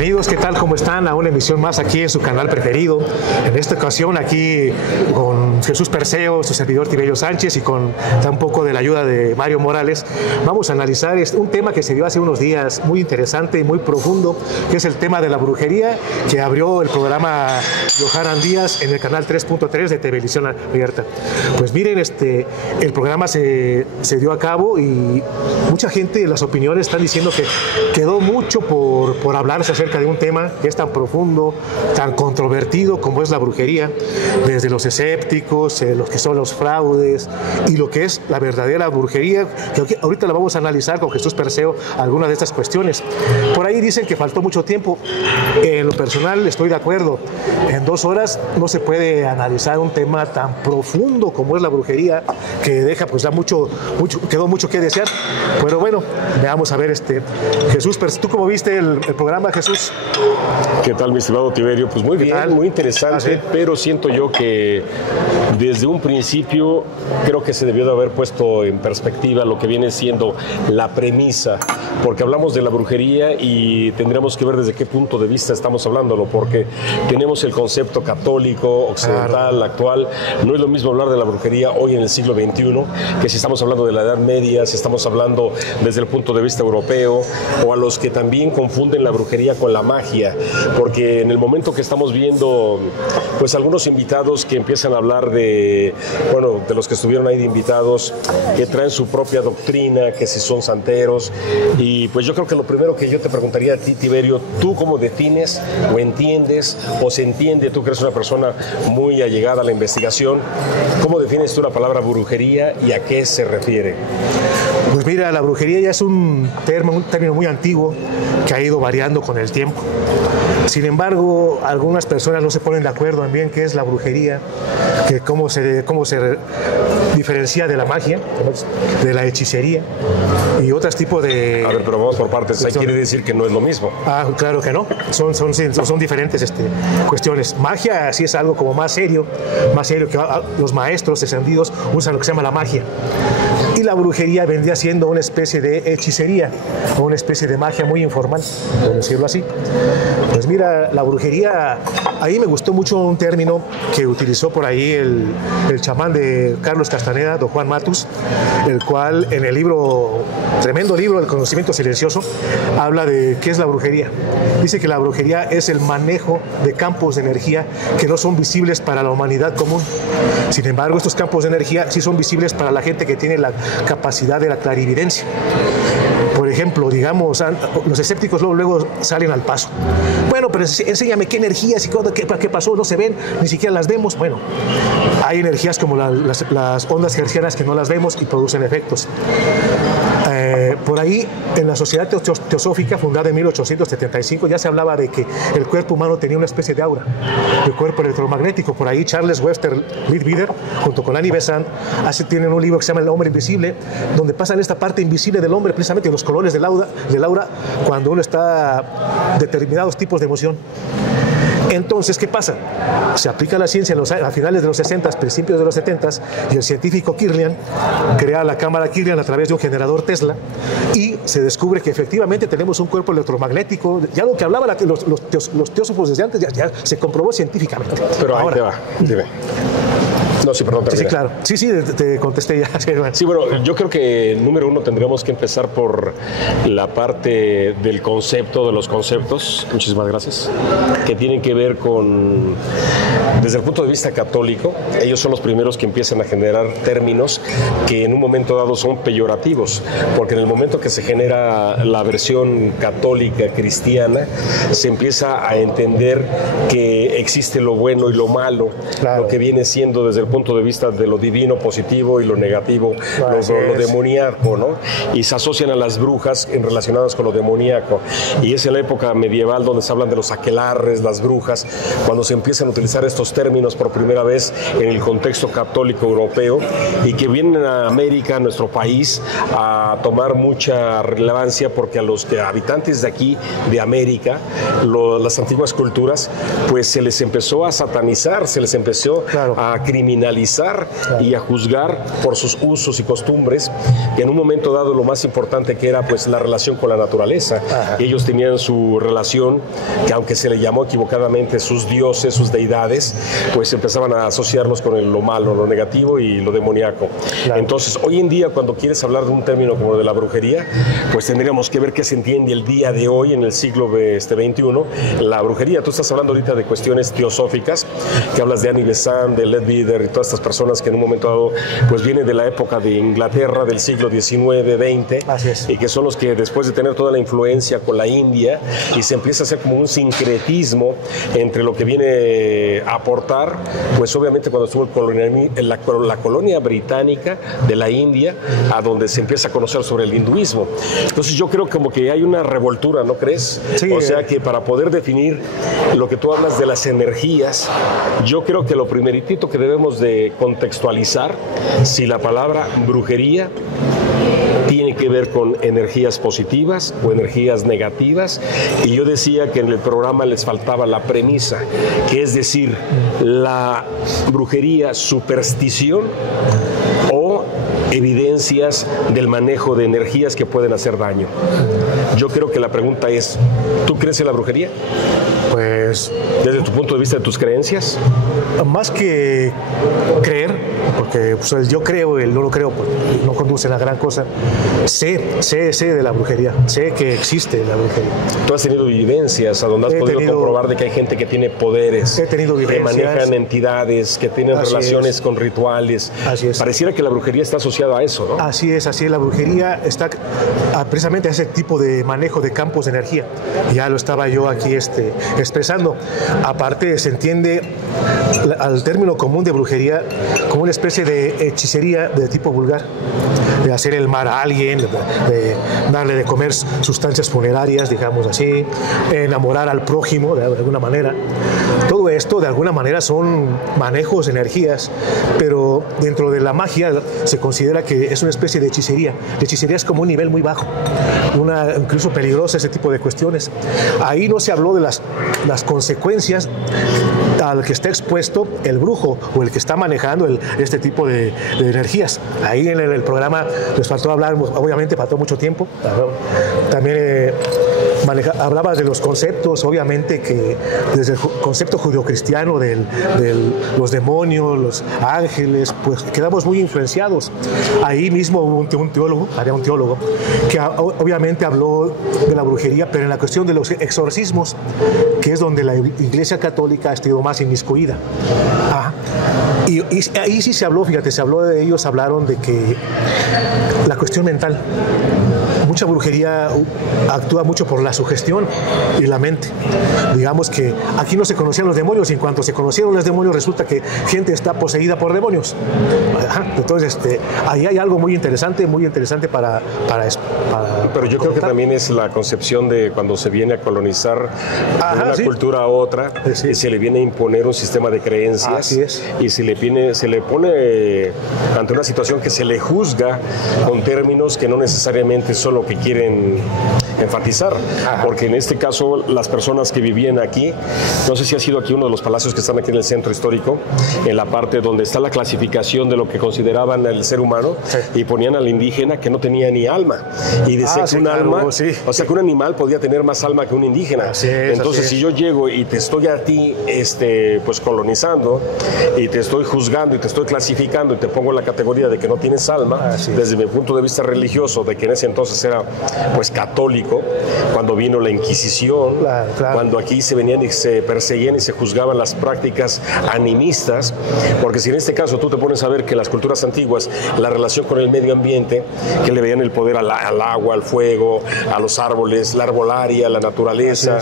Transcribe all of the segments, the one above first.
Bienvenidos, ¿qué tal? ¿Cómo están? A una emisión más aquí en su canal preferido. En esta ocasión aquí con Jesús Perseo, su servidor Tiberio Sánchez, y con un poco de la ayuda de Mario Morales, vamos a analizar un tema que se dio hace unos días muy interesante y muy profundo, que es el tema de la brujería, que abrió el programa Johanan Díaz en el canal 3.3 de Televisión Abierta. Pues miren, el programa se dio a cabo y mucha gente, las opiniones están diciendo que quedó mucho por hablarse acerca de un tema que es tan profundo, tan controvertido como es la brujería, desde los escépticos, los que son los fraudes y lo que es la verdadera brujería, que ahorita la vamos a analizar con Jesús Perseo algunas de estas cuestiones. Por ahí dicen que faltó mucho tiempo. En lo personal estoy de acuerdo. En 2 horas no se puede analizar un tema tan profundo como es la brujería, que deja pues ya quedó mucho que desear. Pero bueno, veamos a ver Jesús, ¿tú cómo viste el programa, Jesús? ¿Qué tal, mi estimado Tiberio? Pues muy bien, muy interesante, ¿sí? Pero siento yo que desde un principio creo que se debió de haber puesto en perspectiva lo que viene siendo la premisa, porque hablamos de la brujería y tendríamos que ver desde qué punto de vista estamos hablándolo, porque tenemos el concepto católico, occidental, actual. No es lo mismo hablar de la brujería hoy en el siglo XXI que si estamos hablando de la Edad Media, si estamos hablando desde el punto de vista europeo, o a los que también confunden la brujería con la magia, porque en el momento que estamos viendo pues algunos invitados que empiezan a hablar de los que estuvieron ahí de invitados, que traen su propia doctrina, que si son santeros, y pues yo creo que lo primero que yo te preguntaría a ti, Tiberio, ¿tú cómo defines o entiendes o se entiende, tú que eres una persona muy allegada a la investigación, cómo defines tú la palabra brujería y a qué se refiere? Pues mira, la brujería ya es un término muy antiguo que ha ido variando con el tiempo. Sin embargo, algunas personas no se ponen de acuerdo en bien qué es la brujería, que cómo se diferencia de la magia, de la hechicería y otros tipos de... A ver, pero vamos por partes, ahí quiere decir que no es lo mismo. Claro que no, son diferentes cuestiones. Magia sí es algo como más serio que los maestros descendidos usan lo que se llama la magia. Y la brujería vendría siendo una especie de hechicería, o una especie de magia muy informal, por decirlo así. Pues mira, la brujería, ahí me gustó mucho un término que utilizó por ahí el chamán de Carlos Castaneda, don Juan Matus, el cual en el tremendo libro El conocimiento silencioso, habla de qué es la brujería. Dice que la brujería es el manejo de campos de energía que no son visibles para la humanidad común. Sin embargo, estos campos de energía sí son visibles para la gente que tiene la capacidad de la clarividencia. Por ejemplo, digamos, los escépticos luego salen al paso. Bueno, pero enséñame qué energías y qué pasó, no se ven, ni siquiera las vemos. Bueno, hay energías como las ondas hertzianas que no las vemos y producen efectos. Por ahí, en la Sociedad Teosófica, fundada en 1875, ya se hablaba de que el cuerpo humano tenía una especie de aura, el cuerpo electromagnético. Por ahí Charles Webster Leadbeater, junto con Annie Besant, tienen un libro que se llama El hombre invisible, donde pasan esta parte invisible del hombre, precisamente los colores del aura, cuando uno está determinados tipos de emoción. Entonces, ¿qué pasa? Se aplica la ciencia a finales de los 60, principios de los 70, y el científico Kirlian crea la cámara Kirlian a través de un generador Tesla, y se descubre que efectivamente tenemos un cuerpo electromagnético. Ya lo que hablaban los teósofos desde antes ya se comprobó científicamente. Pero ahí te va, dime. No, sí, perdón. Sí, claro. Sí, te contesté ya. Sí, bueno, yo creo que número uno tendríamos que empezar por la parte del concepto, de los conceptos, muchísimas gracias, que tienen que ver con, desde el punto de vista católico, ellos son los primeros que empiezan a generar términos que en un momento dado son peyorativos, porque en el momento que se genera la versión católica, cristiana, se empieza a entender que existe lo bueno y lo malo, claro, lo que viene siendo desde el punto de vista de lo divino positivo y lo negativo, lo demoníaco, ¿no? Y se asocian a las brujas relacionadas con lo demoníaco. Y es en la época medieval donde se hablan de los aquelarres, las brujas, cuando se empiezan a utilizar estos términos por primera vez en el contexto católico europeo, y que vienen a América, a nuestro país, a tomar mucha relevancia, porque a los habitantes de aquí, de América, las antiguas culturas, pues se les empezó a satanizar, se les empezó a criminalizar criminalizar y a juzgar por sus usos y costumbres, que en un momento dado lo más importante que era pues la relación con la naturaleza. Ellos tenían su relación, que aunque se le llamó equivocadamente sus dioses, sus deidades, pues empezaban a asociarlos con lo malo, lo negativo y lo demoníaco. Claro. Entonces, hoy en día, cuando quieres hablar de un término como de la brujería, pues tendríamos que ver qué se entiende el día de hoy, en el siglo XXI, la brujería. Tú estás hablando ahorita de cuestiones teosóficas, que hablas de Annie Besant, de Led Bieder y todas estas personas que en un momento dado, pues vienen de la época de Inglaterra, del siglo XIX, XX, y que son los que después de tener toda la influencia con la India, y se empieza a hacer como un sincretismo entre lo que viene a aportar, pues obviamente cuando estuvo la colonia británica de la India, a donde se empieza a conocer sobre el hinduismo. Entonces yo creo como que hay una revoltura, ¿no crees? Sí, o sea que para poder definir lo que tú hablas de las energías, yo creo que lo primeritito que debemos de contextualizar, si la palabra brujería tiene que ver con energías positivas o energías negativas, y yo decía que en el programa les faltaba la premisa, que es decir, la brujería, superstición o evidencias del manejo de energías que pueden hacer daño. Yo creo que la pregunta es, ¿tú crees en la brujería? Pues, desde tu punto de vista de tus creencias. Más que creer, porque pues, el yo creo y el no lo creo pues, no conducen a gran cosa, sé de la brujería, sé que existe la brujería. ¿Tú has tenido vivencias a donde has podido comprobar de que hay gente que tiene poderes, he tenido vivencias, que manejan entidades, que tienen relaciones con rituales? Así es. Pareciera que la brujería está asociada a eso, ¿no? Así es, la brujería está precisamente a ese tipo de manejo de campos de energía. Ya lo estaba yo aquí expresando. Aparte, se entiende al término común de brujería como una especie de hechicería de tipo vulgar, de hacer el mal a alguien, de darle de comer sustancias funerarias, digamos así, enamorar al prójimo de alguna manera. Todo esto de alguna manera son manejos de energías, pero dentro de la magia se considera que es una especie de hechicería. La hechicería es como un nivel muy bajo, incluso peligrosa, ese tipo de cuestiones. Ahí no se habló de las consecuencias al que está expuesto el brujo o el que está manejando este tipo de energías. Ahí en el programa les faltó hablar, obviamente faltó mucho tiempo. También hablaba de los conceptos, obviamente que desde el concepto judeocristiano de los demonios, los ángeles, pues quedamos muy influenciados. Ahí mismo hubo un teólogo, que obviamente habló de la brujería, pero en la cuestión de los exorcismos, que es donde la Iglesia Católica ha estado más inmiscuida. Y ahí sí se habló, fíjate, ellos hablaron de que la cuestión mental, mucha brujería actúa mucho por la sugestión y la mente. Digamos que aquí no se conocían los demonios, y en cuanto se conocieron los demonios resulta que gente está poseída por demonios. Entonces ahí hay algo muy interesante para pero yo creo que también es la concepción de cuando se viene a colonizar de una cultura a otra, y se le viene a imponer un sistema de creencias, y se le pone ante una situación que se le juzga con términos que no necesariamente son lo que quieren enfatizar, porque en este caso las personas que vivían aquí, no sé si ha sido aquí uno de los palacios que están aquí en el centro histórico, en la parte donde está la clasificación de lo que consideraban el ser humano, y ponían al indígena que no tenía ni alma, y decía que un alma, o sea que un animal podía tener más alma que un indígena. Entonces si yo llego y te estoy a ti pues colonizando, y te estoy juzgando y te estoy clasificando y te pongo en la categoría de que no tienes alma, desde mi punto de vista religioso, de que en ese entonces era pues católico, cuando vino la Inquisición, cuando aquí se venían y se perseguían y se juzgaban las prácticas animistas, porque si en este caso tú te pones a ver que las culturas antiguas, la relación con el medio ambiente, que le veían el poder al agua, al fuego, a los árboles, la arbolaria, la naturaleza,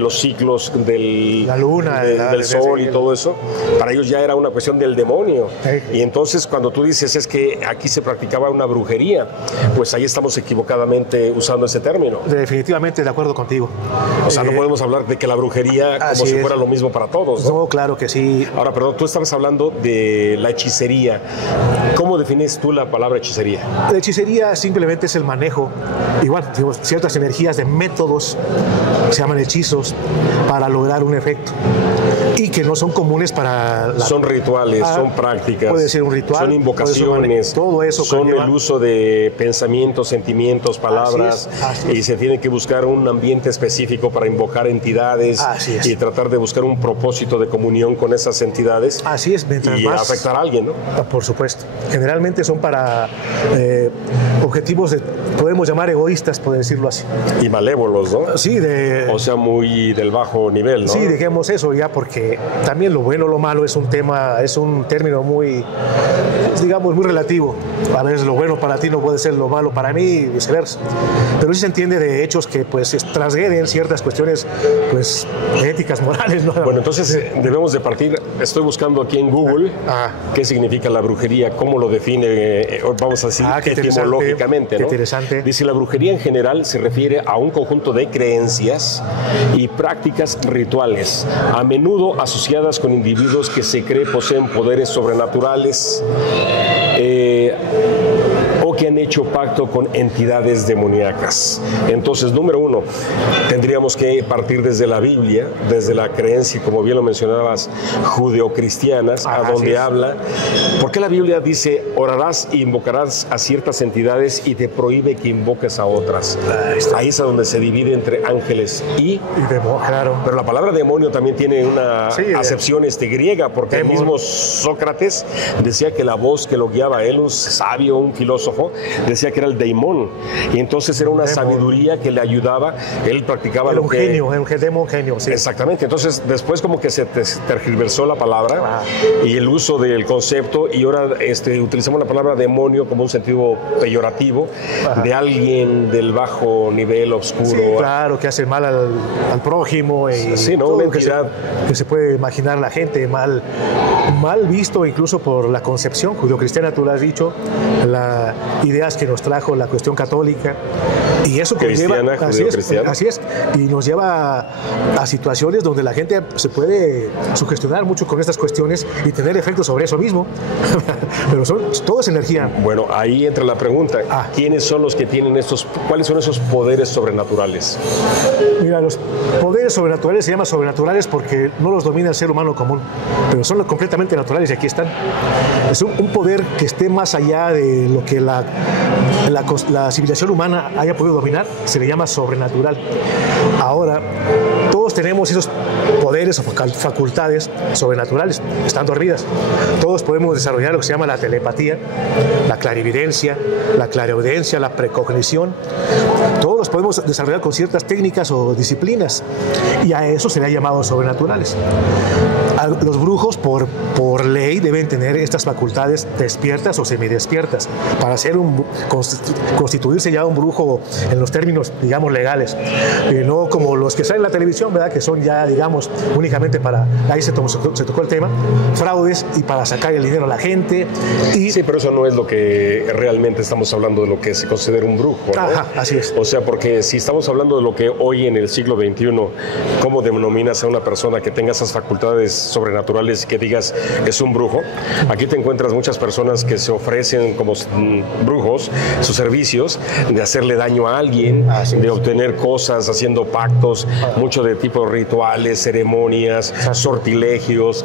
los ciclos la luna, del sol y todo eso, para ellos ya era una cuestión del demonio. Y entonces cuando tú dices es que aquí se practicaba una brujería, pues ahí estamos equivocadamente usando ese término. Definitivamente de acuerdo contigo. O sea, no podemos hablar de que la brujería como si fuera lo mismo para todos, ¿no? No, claro que sí. Ahora, perdón, tú estabas hablando de la hechicería. ¿Cómo defines tú la palabra hechicería? La hechicería simplemente es el manejo, igual, digamos, ciertas energías de métodos, se llaman hechizos, para lograr un efecto. y que no son comunes para son rituales, son prácticas, puede ser un ritual, son invocaciones, todo eso son el uso de pensamientos, sentimientos, palabras, así es. Se tiene que buscar un ambiente específico para invocar entidades y tratar de buscar un propósito de comunión con esas entidades. Así es, y más afectar a alguien, ¿no? Por supuesto. Generalmente son para objetivos podemos llamar egoístas, por decirlo así. Y malévolos, ¿no? Sí, o sea, muy del bajo nivel, ¿no? Sí, dejemos eso ya, porque también lo bueno o lo malo es un término muy, digamos, muy relativo. A veces lo bueno para ti no puede ser lo malo para mí y viceversa. Pero sí se entiende de hechos que pues transgreden ciertas cuestiones pues éticas, morales, ¿no? Bueno, entonces debemos de partir. Estoy buscando aquí en Google qué significa la brujería, cómo lo define, vamos a decir, etimológicamente, ¿no? Interesante. Dice: la brujería en general se refiere a un conjunto de creencias y prácticas rituales, a menudo asociadas con individuos que se cree poseen poderes sobrenaturales o que han hecho pacto con entidades demoníacas. Entonces, número uno, tendríamos que partir desde la Biblia, desde la creencia, como bien lo mencionabas, judeocristianas, a donde habla. ¿Por qué la Biblia dice: orarás e invocarás a ciertas entidades y te prohíbe que invoques a otras? Ahí es a donde se divide entre ángeles y demonio, claro. Pero la palabra demonio también tiene una acepción griega, porque el mismo Sócrates decía que la voz que lo guiaba a él, un sabio, un filósofo, decía que era el daimón, y entonces era una sabiduría que le ayudaba. Él practicaba era un genio, sí. Exactamente. Entonces después como que se tergiversó la palabra y el uso del concepto, y ahora utilizamos la palabra demonio como un sentido peyorativo de alguien del bajo nivel, oscuro. Sí, claro, que hace mal al prójimo y sí, ¿no? Una entidad que se puede imaginar la gente, mal visto incluso por la concepción judeocristiana, tú lo has dicho, las ideas que nos trajo la cuestión católica, y eso cristiana, así es, y nos lleva a situaciones donde la gente se puede sugestionar mucho con estas cuestiones y tener efectos sobre eso mismo. Pero todo es energía. Bueno, ahí entra la pregunta: ¿quiénes son los que tienen cuáles son esos poderes sobrenaturales? Mira, los poderes sobrenaturales se llaman sobrenaturales porque no los domina el ser humano común, pero son completamente naturales y aquí están. Es un poder que esté más allá de lo que la civilización humana haya podido dominar, se le llama sobrenatural. Ahora, todos tenemos esos poderes o facultades sobrenaturales, están dormidas. Todos podemos desarrollar lo que se llama la telepatía, la clarividencia, la clariaudiencia, la precognición. Todos los podemos desarrollar con ciertas técnicas o disciplinas, y a eso se le ha llamado sobrenaturales. Los brujos, por ley, deben tener estas facultades despiertas o semidespiertas para constituirse ya un brujo en los términos, digamos, legales. No como los que salen en la televisión, ¿verdad? Que son ya, digamos, únicamente ahí se tocó el tema, fraudes y para sacar el dinero a la gente. Sí, pero eso no es lo que realmente estamos hablando de lo que se considera un brujo, ¿no? Ajá, así es. O sea, porque si estamos hablando de lo que hoy en el siglo XXI, ¿cómo denominas a una persona que tenga esas facultades sobrenaturales y que digas es un brujo? Aquí te encuentras muchas personas que se ofrecen como brujos sus servicios de hacerle daño a alguien, de obtener cosas haciendo pactos, mucho de tipo rituales, ceremonias, sortilegios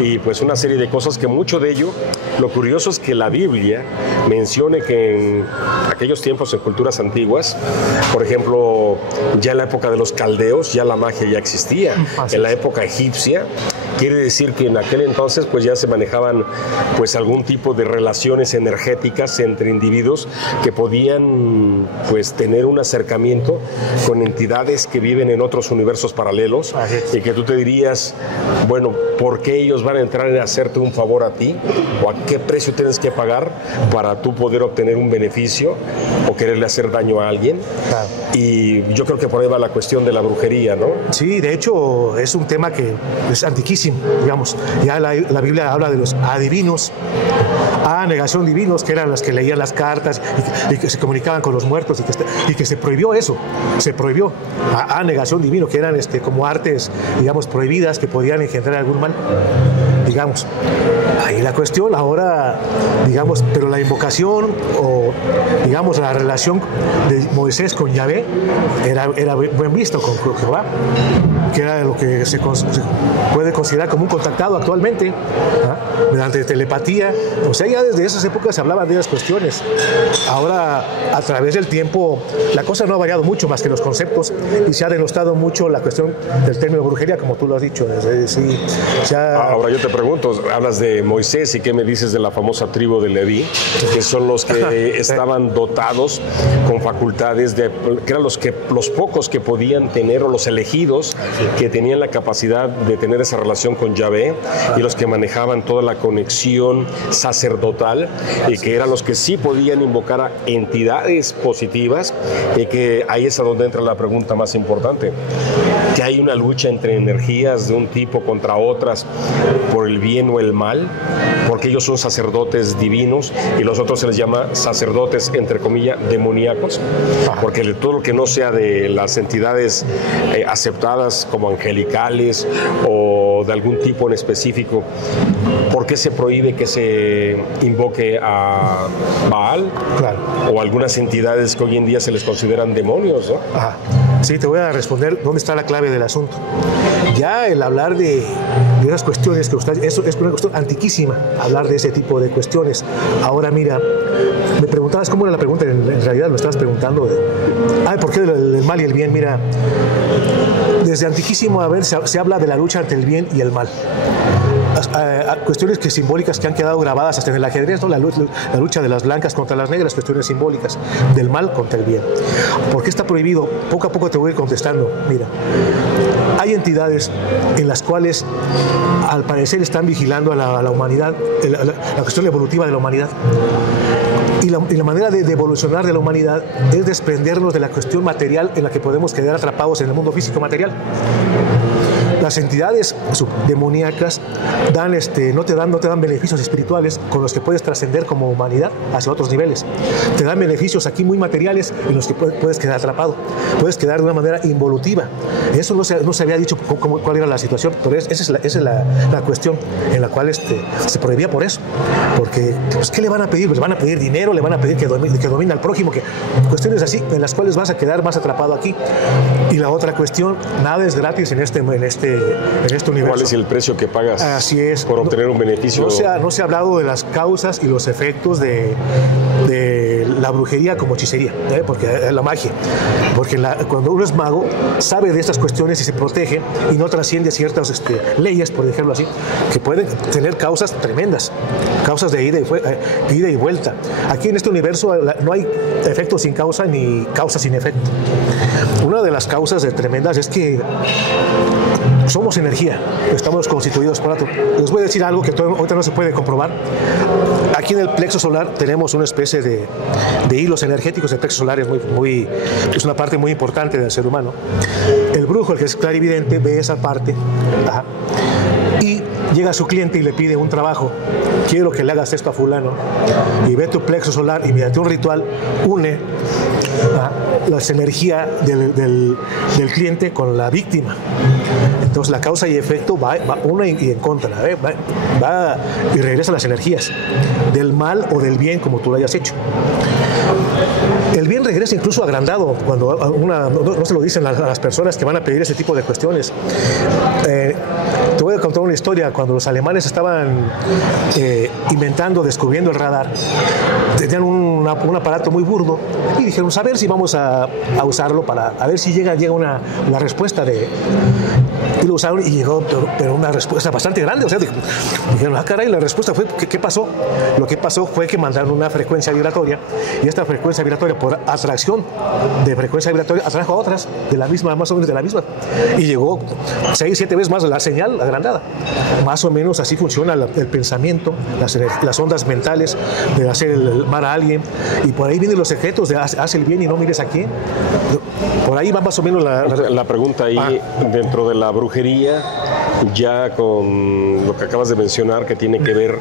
y pues una serie de cosas que mucho de ello, lo curioso es que la Biblia mencione que en aquellos tiempos, en culturas antiguas, por ejemplo, ya en la época de los caldeos, ya la magia ya existía. En la época egipcia, quiere decir que en aquel entonces pues ya se manejaban pues algún tipo de relaciones energéticas entre individuos que podían pues tener un acercamiento con entidades que viven en otros universos paralelos y que tú te dirías, bueno, ¿por qué ellos van a entrar en hacerte un favor a ti? ¿O a qué precio tienes que pagar para tú poder obtener un beneficio o quererle hacer daño a alguien? Claro. Y yo creo que por ahí va la cuestión de la brujería, ¿no? Sí, de hecho es un tema que es antiquísimo, digamos. Ya la Biblia habla de los adivinos, negación divinos, que eran las que leían las cartas y que se comunicaban con los muertos y que se prohibió eso, se prohibió. Negación divino, que eran como artes, digamos, prohibidas que podían engendrar algún mal. digamos. Ahí la cuestión ahora, digamos, pero la invocación o, digamos, la relación de Moisés con Yahvé era buen visto con Jehová, que era lo que se puede considerar como un contactado actualmente, mediante telepatía. O sea, ya desde esas épocas se hablaban de esas cuestiones. Ahora, a través del tiempo, la cosa no ha variado mucho más que los conceptos y se ha denostado mucho la cuestión del término brujería, como tú lo has dicho. Sí, Ahora yo te pregunto, hablas de Moisés y ¿qué me dices de la famosa tribu de Leví? Que son los que estaban dotados con facultades, que eran los pocos que podían tener, o los elegidos que tenían la capacidad de tener esa relación con Yahvé, y los que manejaban toda la conexión sacerdotal, y que eran los que sí podían invocar a entidades positivas, y que ahí es a donde entra la pregunta más importante, que hay una lucha entre energías de un tipo contra otras por el bien o el mal, porque ellos son sacerdotes divinos y los otros se les llama sacerdotes, entre comillas, demoníacos, porque todo lo que no sea de las entidades aceptadas como angelicales o de algún tipo en específico, ¿por qué se prohíbe que se invoque a Baal? Claro. O algunas entidades que hoy en día se les consideran demonios, ¿no? Ajá. Sí, te voy a responder dónde está la clave del asunto. Ya el hablar de esas cuestiones, eso es una cuestión antiquísima, hablar de ese tipo de cuestiones. Ahora mira, me preguntabas cómo era la pregunta, en realidad me estabas preguntando ¿por qué el mal y el bien? Mira, desde antiquísimo se habla de la lucha entre el bien y el mal. Cuestiones simbólicas que han quedado grabadas hasta en el ajedrez, ¿no? La lucha de las blancas contra las negras, cuestiones simbólicas del mal contra el bien. ¿Por qué está prohibido? Poco a poco te voy a ir contestando. Mira, hay entidades en las cuales al parecer están vigilando a la humanidad, la cuestión evolutiva de la humanidad. Y la manera de evolucionar de la humanidad es desprendernos de la cuestión material en la que podemos quedar atrapados en el mundo físico material. Las entidades demoníacas no te dan beneficios espirituales con los que puedes trascender como humanidad hacia otros niveles. Te dan beneficios aquí muy materiales en los que puedes quedar atrapado. Puedes quedar de una manera involutiva. Eso no se había dicho cuál era la situación, pero esa es la cuestión en la cual se prohibía por eso. Porque, pues, ¿qué le van a pedir? Pues le van a pedir dinero, le van a pedir que domine al prójimo, cuestiones así en las cuales vas a quedar más atrapado aquí. Y la otra cuestión, nada es gratis en este universo. ¿Cuál es el precio que pagas? Así es. Por obtener un beneficio? No se ha hablado de las causas y los efectos de la brujería como hechicería, porque es la magia. Porque cuando uno es mago, sabe de estas cuestiones y se protege y no trasciende ciertas leyes, por decirlo así, que pueden tener causas tremendas, causas de ida y vuelta. Aquí en este universo no hay efecto sin causa ni causa sin efecto. Una de las causas tremendas es que somos energía, estamos constituidos por átomos. Les voy a decir algo que ahorita no se puede comprobar. Aquí en el plexo solar tenemos una especie de hilos energéticos. El plexo solar es una parte muy importante del ser humano. El brujo, el que es clarividente, ve esa parte y llega a su cliente y le pide un trabajo. Quiero que le hagas esto a fulano. Y ve tu plexo solar y mediante un ritual une la energía del cliente con la víctima. Entonces la causa y efecto va una y en contra, va y regresa las energías del mal o del bien, como tú lo hayas hecho. El bien regresa incluso agrandado cuando no se lo dicen a las personas que van a pedir ese tipo de cuestiones. Te voy a contar una historia. Cuando los alemanes estaban descubriendo el radar, tenían un aparato muy burdo y dijeron, a ver si vamos a usarlo para a ver si llega una respuesta y lo usaron y llegó, pero una respuesta bastante grande. O sea, dijeron, caray, la respuesta fue, ¿qué pasó? Lo que pasó fue que mandaron una frecuencia vibratoria y esta frecuencia vibratoria, por atracción de frecuencia vibratoria, atrajo a otras de la misma, más o menos de la misma, y llegó 6, 7 veces más la señal agrandada. Más o menos así funciona el pensamiento, las ondas mentales de hacer el mal a alguien, y por ahí vienen los secretos de haz el bien y no mires a quién. Por ahí va más o menos la pregunta ahí, dentro de la brujería, ya con lo que acabas de mencionar, que tiene que ver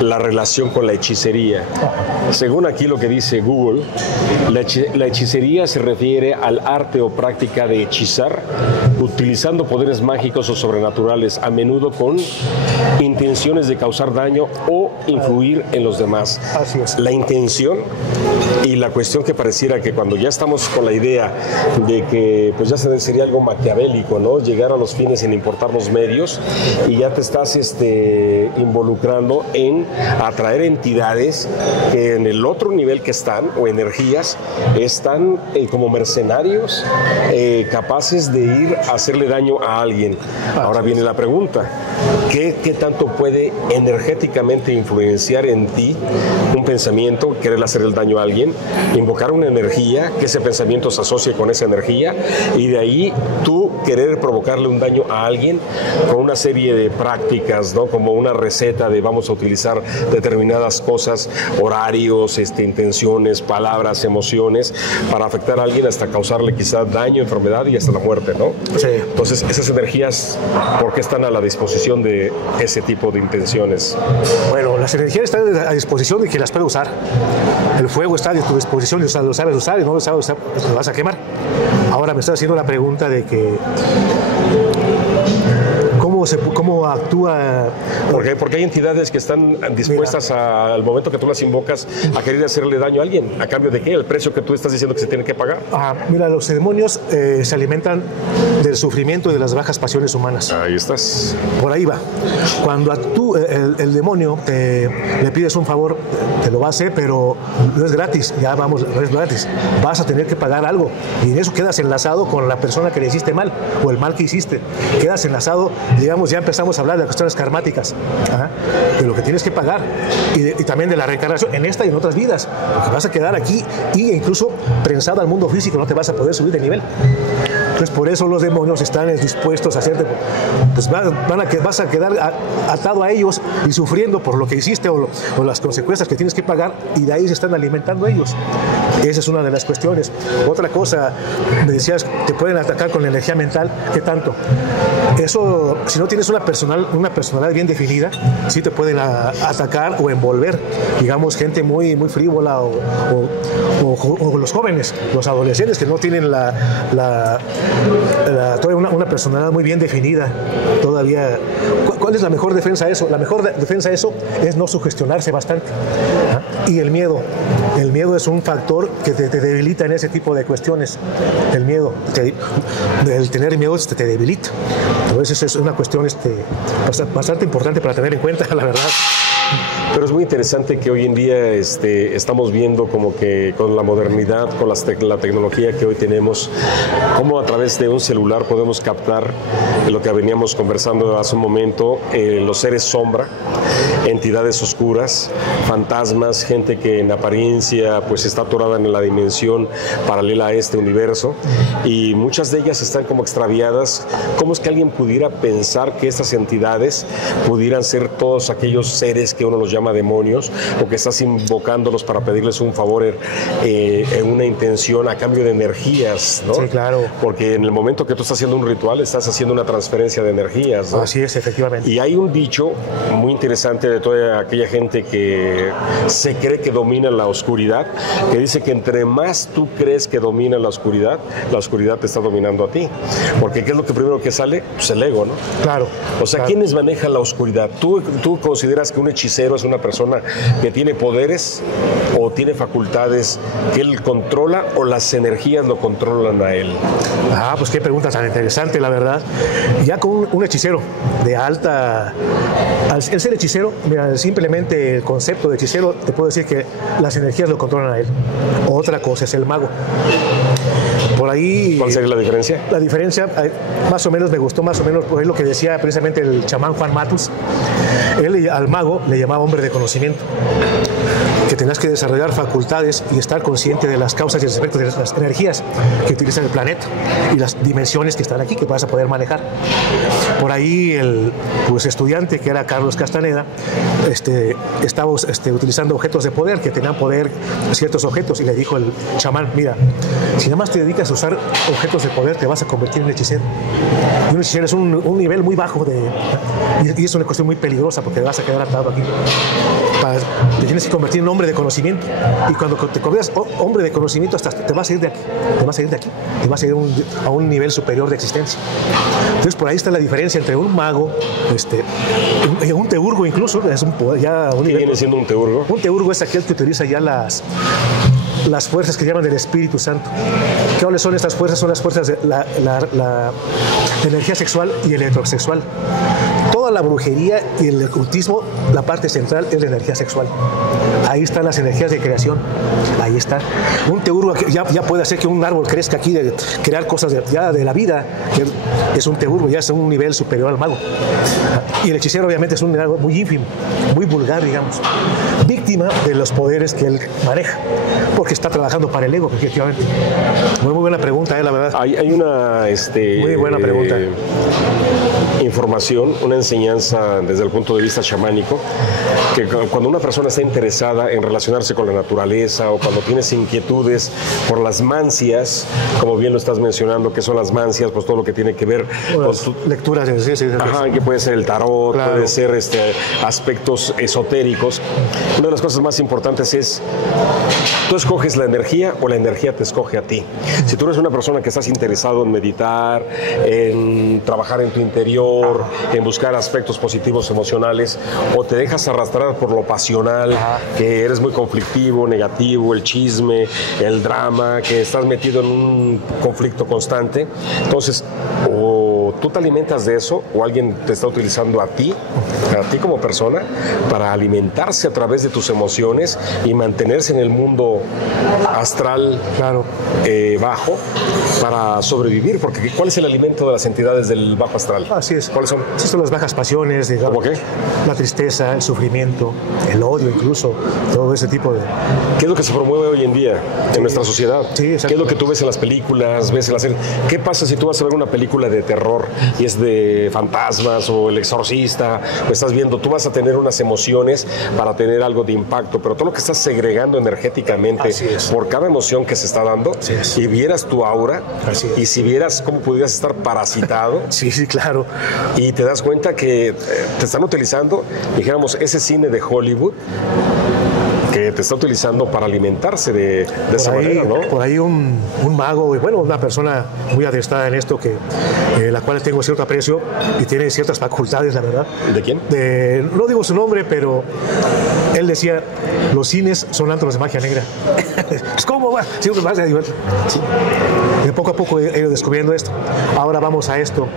la relación con la hechicería. Según aquí lo que dice Google, la hechicería se refiere al arte o práctica de hechizar, utilizando poderes mágicos o sobrenaturales, a menudo con intenciones de causar daño o influir en los demás. Así es. La intención y la cuestión que pareciera que cuando ya estamos con la idea de que pues ya sería algo maquiavélico, ¿no? Llegar a los fines sin importar los medios, y ya te estás involucrando en atraer entidades que en el otro nivel que están, o energías, están como mercenarios capaces de ir a hacerle daño a alguien. Ahora viene la pregunta: ¿qué tanto puede energéticamente influenciar en ti un pensamiento, querer hacer el daño a alguien, invocar una energía, que ese pensamiento se asocie con esa energía, y de ahí tú querer provocarle un daño a alguien con una serie de prácticas, ¿no? Como una receta de vamos a utilizar determinadas cosas, horarios, intenciones, palabras, emociones, para afectar a alguien hasta causarle quizá daño, enfermedad y hasta la muerte, ¿no? Sí. Entonces, esas energías, ¿por qué están a la disposición de ese tipo de intenciones? Bueno, las energías están a disposición de quien las puede usar. El fuego está a tu disposición, lo sabes usar, y no lo sabes usar, lo vas a quemar. Ahora me estás haciendo la pregunta de que ¿cómo actúa? Porque hay entidades que están dispuestas al momento que tú las invocas a querer hacerle daño a alguien. ¿A cambio de qué? ¿El precio que tú estás diciendo que se tiene que pagar? Mira, los demonios se alimentan del sufrimiento y de las bajas pasiones humanas. Ahí estás. Por ahí va. Cuando el demonio le pides un favor, te lo va a hacer, pero no es gratis. Ya vamos, no es gratis. Vas a tener que pagar algo. Y en eso quedas enlazado con la persona que le hiciste mal, o el mal que hiciste. Quedas enlazado, digamos, ya empezamos a hablar de las cuestiones karmáticas, de lo que tienes que pagar, y también de la reencarnación en esta y en otras vidas, porque vas a quedar aquí e incluso prensado al mundo físico, no te vas a poder subir de nivel. Entonces, por eso los demonios están dispuestos a hacerte, pues vas a quedar atado a ellos y sufriendo por lo que hiciste o las consecuencias que tienes que pagar, y de ahí se están alimentando ellos. Esa es una de las cuestiones. Otra cosa, me decías, te pueden atacar con la energía mental. ¿Qué tanto? Eso, si no tienes una personalidad bien definida, sí te pueden atacar o envolver, digamos, gente muy, muy frívola o los jóvenes, los adolescentes que no tienen todavía una personalidad muy bien definida todavía. ¿Cuál es la mejor defensa a eso? La mejor defensa a eso es no sugestionarse bastante. Y el miedo es un factor que te debilita en ese tipo de cuestiones. El miedo, el tener miedo te debilita. Entonces es una cuestión bastante importante para tener en cuenta, la verdad. Pero es muy interesante que hoy en día estamos viendo como que con la modernidad, con la tecnología que hoy tenemos, cómo a través de un celular podemos captar lo que veníamos conversando hace un momento, los seres sombra, entidades oscuras, fantasmas, gente que en apariencia pues está atorada en la dimensión paralela a este universo, y muchas de ellas están como extraviadas. ¿Cómo es que alguien pudiera pensar que estas entidades pudieran ser todos aquellos seres que uno los llama demonios, o que estás invocándolos para pedirles un favor en una intención a cambio de energías, ¿no? Sí, claro. Porque en el momento que tú estás haciendo un ritual, estás haciendo una transferencia de energías, ¿no? Así es, efectivamente. Y hay un dicho muy interesante de toda aquella gente que se cree que domina la oscuridad, que dice que entre más tú crees que domina la oscuridad te está dominando a ti. Porque ¿qué es lo que primero que sale? Pues el ego, ¿no? Claro. O sea, claro. ¿quiénes manejan la oscuridad? ¿Tú consideras que un hechicero es una persona que tiene poderes o tiene facultades que él controla, o las energías lo controlan a él? Pues qué pregunta tan interesante, la verdad. Ya con un hechicero de alta... Al ser hechicero, mira, simplemente el concepto de hechicero, te puedo decir que las energías lo controlan a él. Otra cosa es el mago. Por ahí... ¿Cuál sería la diferencia? La diferencia, más o menos me gustó, más o menos, es lo que decía precisamente el chamán Juan Matus. Él al mago le llamaba hombre de conocimiento, que tenías que desarrollar facultades y estar consciente de las causas y los efectos de las energías que utiliza el planeta y las dimensiones que están aquí, que vas a poder manejar. Por ahí el estudiante, que era Carlos Castaneda, estaba utilizando objetos de poder, que tenían poder ciertos objetos, y le dijo el chamán: mira, si nada más te dedicas a usar objetos de poder, te vas a convertir en hechicero. Y un hechicero es un nivel muy bajo y es una cuestión muy peligrosa, porque te vas a quedar atado aquí. Te tienes que convertir en un hombre de conocimiento. Y cuando te conviertas hombre de conocimiento, hasta te vas a ir de aquí, te vas a ir de aquí, te vas a ir a un nivel superior de existencia. Entonces, por ahí está la diferencia entre un mago, un teurgo incluso, es un poder, ya un ¿Qué viene siendo un teurgo? Un teurgo es aquel que utiliza ya las fuerzas que llaman del Espíritu Santo. ¿Cuáles son estas fuerzas? Son las fuerzas de la energía sexual y electrosexual. Toda la brujería y el ocultismo, la parte central es la energía sexual. Ahí están las energías de creación. Ahí está. Un teurgo ya puede hacer que un árbol crezca aquí, de crear cosas de la vida. Es un teurgo, ya es un nivel superior al mago. Y el hechicero obviamente es un nivel muy ínfimo, muy vulgar, digamos. Víctima de los poderes que él maneja, porque está trabajando para el ego, efectivamente. Muy buena pregunta, la verdad. Hay una muy buena pregunta. Información, una enseñanza desde el punto de vista chamánico, que cuando una persona está interesada en relacionarse con la naturaleza o cuando tienes inquietudes por las mancias, como bien lo estás mencionando, que son las mancias, pues todo lo que tiene que ver con lecturas, que puede ser el tarot, claro, puede ser aspectos esotéricos. Una de las cosas más importantes es, tú escoges la energía o la energía te escoge a ti. Si tú eres una persona que estás interesado en meditar, en trabajar en tu interior, en buscar aspectos positivos emocionales, o te dejas arrastrar por lo pasional, que eres muy conflictivo, negativo, el chisme, el drama, que estás metido en un conflicto constante, entonces o tú te alimentas de eso o alguien te está utilizando a ti como persona para alimentarse a través de tus emociones y mantenerse en el mundo astral, claro, bajo, para sobrevivir, porque ¿cuál es el alimento de las entidades del bajo astral? Así es. ¿Cuáles son? Sí, son las bajas pasiones, digamos. ¿Cómo qué? La tristeza, el sufrimiento, el odio incluso, todo ese tipo de... ¿Qué es lo que se promueve hoy en día en nuestra sociedad? Sí, exacto. ¿Qué es lo que tú ves en las películas, ves en las series? ¿Qué pasa si tú vas a ver una película de terror y es de fantasmas o El Exorcista, o estás viendo, tú vas a tener unas emociones para tener algo de impacto, pero todo lo que estás segregando energéticamente por cada emoción que se está dando, y vieras tu aura, y si vieras cómo pudieras estar parasitado, sí, claro, y te das cuenta que te están utilizando, dijéramos, ese cine de Hollywood que te está utilizando para alimentarse de esa manera, ¿no? Por ahí un mago, bueno, una persona muy adiestrada en esto, la cual tengo cierto aprecio y tiene ciertas facultades, la verdad. ¿De quién? No digo su nombre, pero él decía, los cines son antros de magia negra. ¿Cómo va? Sí, de poco a poco he ido descubriendo esto. Ahora vamos a esto.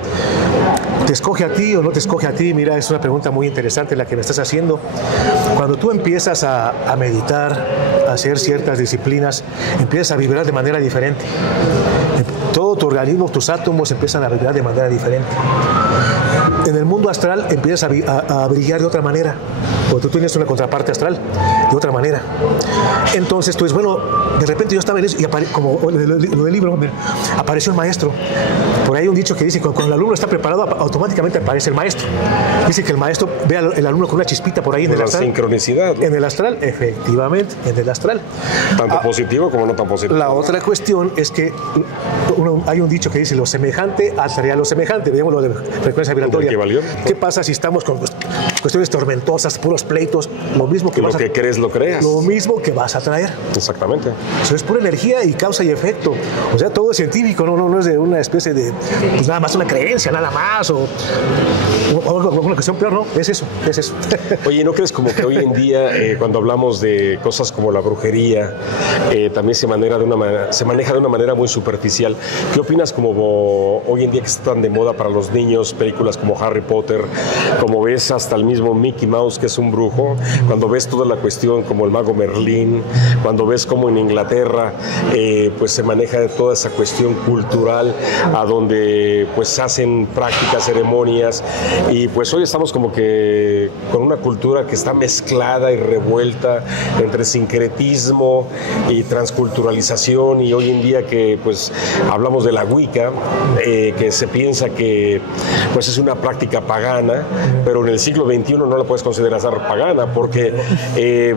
¿Te escoge a ti o no te escoge a ti? Mira, es una pregunta muy interesante la que me estás haciendo. Cuando tú empiezas a meditar, a hacer ciertas disciplinas, empiezas a vibrar de manera diferente. Todo tu organismo, tus átomos empiezan a vibrar de manera diferente. En el mundo astral empiezas a brillar de otra manera, porque tú tienes una contraparte astral de otra manera. Entonces tú dices, bueno, de repente yo estaba en eso y como lo del libro, apareció el maestro. Por ahí hay un dicho que dice que cuando el alumno está preparado, automáticamente aparece el maestro. Dice que el maestro ve al alumno con una chispita por ahí en el astral. La sincronicidad. En el astral, efectivamente, en el astral. Tanto positivo como no tan positivo. La otra cuestión es que hay un dicho que dice, lo semejante atrae a lo semejante. Veamos lo de frecuencia vibratoria. ¿Qué pasa si estamos con cuestiones tormentosas, puros pleitos? Lo mismo que lo que crees, lo creas. Lo mismo que vas a traer. Exactamente. Eso es pura energía y causa y efecto. O sea, todo es científico, no es de una especie de, pues nada más una creencia, nada más, o una cuestión peor, no, es eso. Oye, ¿no crees como que hoy en día, cuando hablamos de cosas como la brujería, también se maneja de una manera muy superficial? ¿Qué opinas como hoy en día que están de moda para los niños películas como Harry Potter, como ves hasta el mismo Mickey Mouse, que es un brujo, cuando ves toda la cuestión como el mago Merlín, cuando ves como en Inglaterra pues se maneja toda esa cuestión cultural a donde pues hacen prácticas, ceremonias, y pues hoy estamos como que con una cultura que está mezclada y revuelta entre sincretismo y transculturalización, y hoy en día que pues hablamos de la Wicca, que se piensa que pues es una práctica pagana, pero en el siglo XXI no la puedes considerar pagana, porque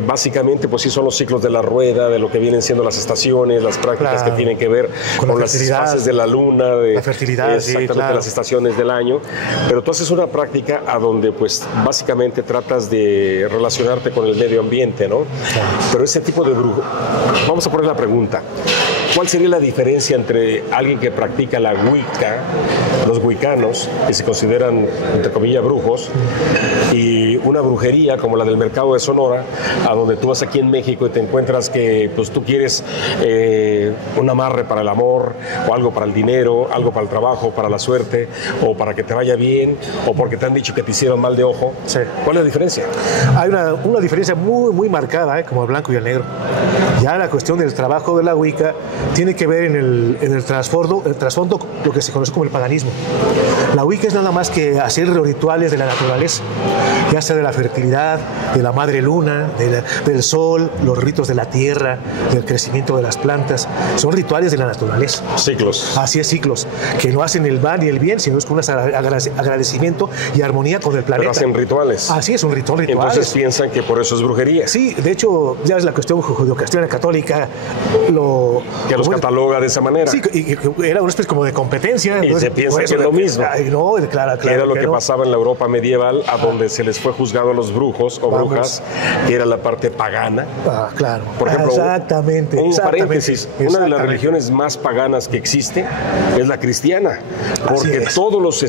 básicamente pues sí son los ciclos de la rueda, de lo que vienen siendo las estaciones, las prácticas que tienen que ver con las fases de la luna, de la fertilidad, exactamente las estaciones del año, pero tú haces una práctica a donde pues básicamente tratas de relacionarte con el medio ambiente, ¿no? Pero ese tipo de brujo, vamos a poner la pregunta, ¿cuál sería la diferencia entre alguien que practica la Wicca, los wiccanos, que se consideran, entre comillas, brujos, y una brujería como la del mercado de Sonora, a donde tú vas aquí en México y te encuentras que pues tú quieres un amarre para el amor, o algo para el dinero, algo para el trabajo, para la suerte, o para que te vaya bien, o porque te han dicho que te hicieron mal de ojo? Sí. ¿Cuál es la diferencia? Hay una diferencia muy marcada, como el blanco y el negro. Ya la cuestión del trabajo de la Wicca tiene que ver en el trasfondo lo que se conoce como el paganismo. La Wicca es nada más que hacer rituales de la naturaleza, ya sea de la fertilidad, de la madre luna, del sol, los ritos de la tierra, del crecimiento de las plantas. Son rituales de la naturaleza. Ciclos. Así es, ciclos, que no hacen el mal ni el bien, sino es con un agradecimiento y armonía con el planeta. Pero hacen rituales. Así es, un ritual. Entonces piensan que por eso es brujería. Sí, de hecho, ya es la cuestión judio-cristiana católica, que los cataloga de esa manera. Sí, y era una especie como de competencia. Y se piensa que es lo mismo. No, claro, que era lo que pasaba en la Europa medieval, a donde se les fue juzgado a los brujos o brujas, que era la parte pagana. Claro. Por ejemplo, exactamente. Paréntesis, una de las religiones más paganas que existe es la cristiana, porque todos los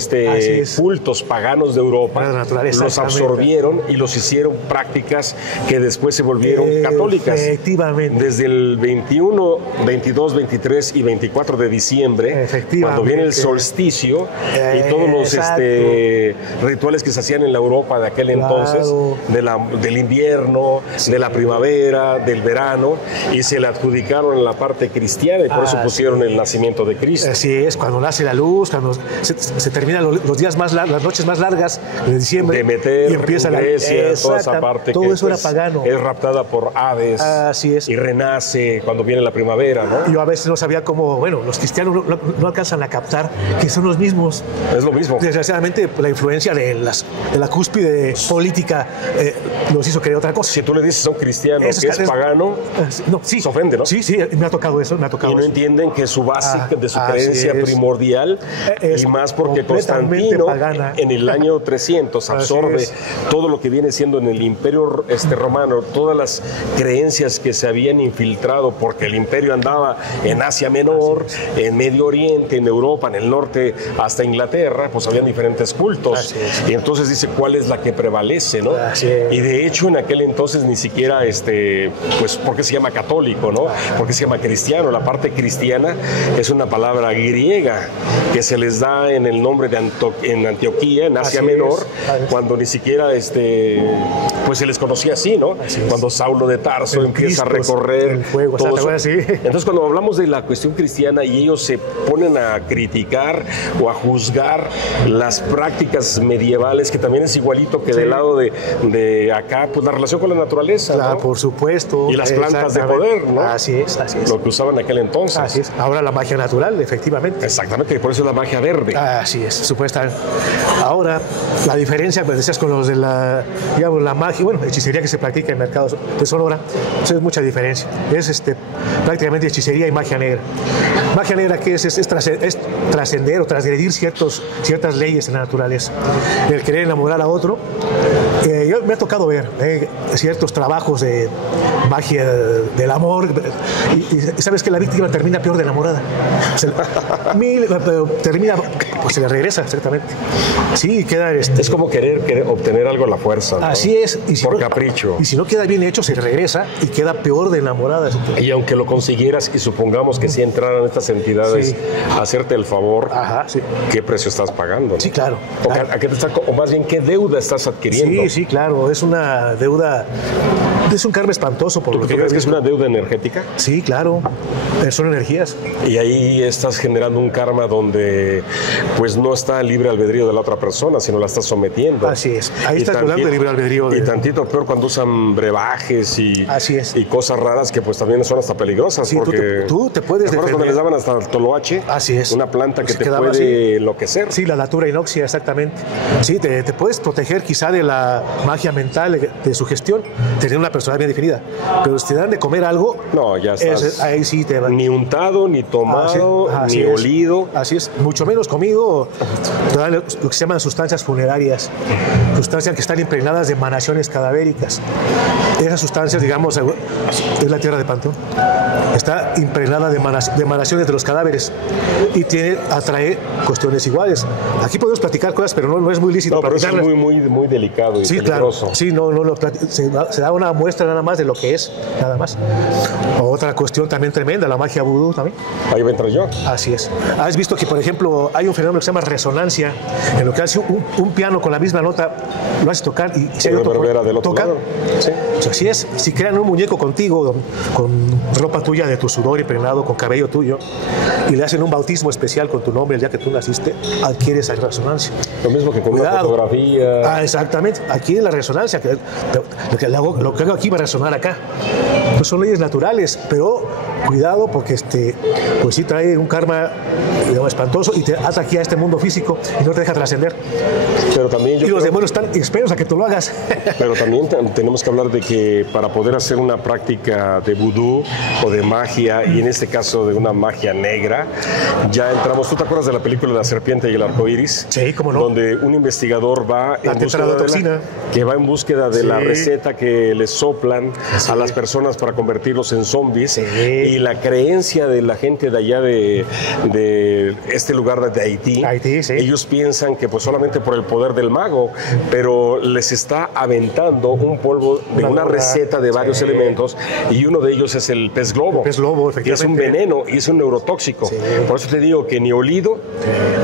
cultos paganos de Europa los absorbieron y los hicieron prácticas que después se volvieron católicas. Efectivamente. Desde el 21, 22, 23 y 24 de diciembre, cuando viene el solsticio y todos los rituales que se hacían en la Europa de aquel entonces, del invierno, de la primavera, del verano, y se le adjudicaron en la parte cristiana y por eso pusieron el nacimiento de Cristo. Así es, cuando nace la luz, cuando se terminan los días más largos, las noches más largas de diciembre, Demeter, y empieza Grecia, toda esa parte todo que eso era pagano. Es raptada por Hades. Así es. Y renace cuando viene la primavera, ¿no? Yo a veces no sabía cómo, los cristianos no alcanzan a captar que son los mismos. Es lo mismo. Desgraciadamente, la influencia de la cúspide política nos hizo creer otra cosa. Si tú le dices a un cristiano que es pagano, se ofende, ¿no? Sí, me ha tocado eso, Y no entienden que su base de su creencia primordial, y más porque Constantino en el año 300 absorbe todo lo que viene siendo en el imperio romano, todas las creencias que se habían infiltrado, porque el imperio andaba en Asia Menor, en Medio Oriente, en Europa, en el norte, hasta Inglaterra, pues habían diferentes cultos. Y entonces dice cuál es la que prevalece, ¿no? Y de hecho en aquel entonces ni siquiera, pues, ¿por qué se llama católico, no? ¿Por qué se llama cristiano? La parte cristiana es una palabra griega que se les da en el nombre de en Antioquía, en Asia Menor, cuando ni siquiera, pues se les conocía así, ¿no? Cuando Saulo de Tarso empieza a recorrer el fuego, todo eso. Entonces cuando hablamos de la cuestión cristiana y ellos se ponen a criticar o a juzgar las prácticas medievales, que también es igualito que del lado de acá, pues la relación con la naturaleza, ¿no? Por supuesto. Y las plantas de poder, ¿no? Así es. Lo que usaban en aquel entonces. Así es. Ahora la magia natural, efectivamente. Exactamente, y por eso es la magia verde. Así es, supuestamente. Ahora, la diferencia, pues decías, con los de la magia, hechicería que se practica en el mercado de Sonora, pues es mucha diferencia. Es prácticamente hechicería y magia negra. Magia negra, ¿qué es? Es trascender o transgredir ciertas leyes en la naturaleza. El querer enamorar a otro. Me ha tocado ver ciertos trabajos de magia del amor, y sabes que la víctima termina peor de enamorada. Termina, pues se le regresa, exactamente. Sí, queda... Es como querer obtener algo a la fuerza, ¿no? Así es. Y por capricho. Y si no queda bien hecho, se regresa y queda peor de enamorada. Y aunque lo consiguieras y supongamos que sí entraran estas entidades a hacerte el favor, ¿qué precio estás pagando, ¿no? Sí, claro. O más bien, ¿qué deuda estás adquiriendo? Sí, claro. Es una deuda... Es un karma espantoso. ¿Tú crees que es una deuda energética? Sí, claro. Son energías. Y ahí estás generando un karma donde pues no está libre albedrío de la otra persona, sino la está sometiendo. Así es. Ahí estás hablando de libre albedrío. Y tantito peor cuando usan brebajes y cosas raras que pues también son hasta peligrosas. Sí, porque tú te puedes defender. Cuando les daban hasta el toloache, así es. Una planta que te puede enloquecer. Sí, la natura inoxia, exactamente. Sí, te puedes proteger quizá de la magia mental, de sugestión, tener una personalidad bien definida. Pero si te dan de comer algo, no, ya estás. Ahí sí te van. Ni untado, ni tomado, ni olido. Así es, mucho menos comido. Te dan lo que se llaman sustancias funerarias, sustancias que están impregnadas de emanaciones cadavéricas. Esas sustancias, digamos, es la tierra de Panteón. Está impregnada de emanaciones de los cadáveres y atrae cuestiones iguales. Aquí podemos platicar cosas, pero no es muy lícito. No, pero eso es muy delicado y peligroso. Claro. Sí, se da una muestra nada más de lo que es, nada más. Otra cuestión también tremenda, la magia vudú también. Ahí voy a entrar yo. Así es. ¿Has visto que, por ejemplo, hay un fenómeno que se llama resonancia, en lo que hace un piano con la misma nota, lo haces tocar y si hay otro del otro lado? Sí. Así es. Si crean un muñeco contigo, con ropa tuya de tu sudor impregnado, con cabello tuyo, y le hacen un bautismo especial con tu nombre el día que tú naciste, adquieres esa resonancia. Lo mismo que con una fotografía. Exactamente. Aquí en la resonancia, lo que hago aquí va a resonar acá. Pues son leyes naturales, pero cuidado porque pues sí trae un karma espantoso y te ata aquí a este mundo físico y no te deja trascender. Pero también los demonios están expertos a que tú lo hagas. Pero también tenemos que hablar de que para poder hacer una práctica de vudú o de magia, y en este caso de una magia negra, ya entramos. ¿Tú te acuerdas de la película La serpiente y el arco iris? Sí, cómo no. Donde un investigador va en búsqueda de la receta que les soplan a las personas para convertirlos en zombies, y la creencia de la gente de allá de este lugar de Haití, ellos piensan que pues solamente por el poder del mago, pero les está aventando un polvo de una receta de varios elementos, y uno de ellos es el pez globo, efectivamente, que es un veneno y es un neurotóxico. Por eso te digo que ni olido,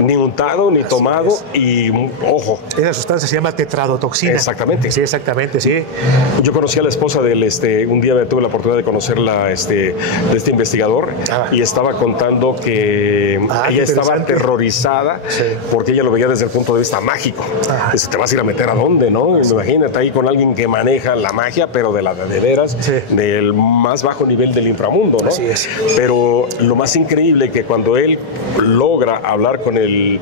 ni untado, ni tomado, y ojo. Esa sustancia se llama tetradotoxina. Exactamente. Sí, exactamente, sí. Yo conocí a la esposa del un día tuve la oportunidad de conocerla de este investigador, y estaba contando que ella estaba aterrorizada porque ella lo veía desde el punto de vista mágico. Eso te vas a ir a meter a dónde, ¿no? Imagínate ahí con alguien que maneja la magia, pero de veras, del más bajo nivel del inframundo, ¿no? Así es. Pero lo más increíble que cuando él logra hablar con en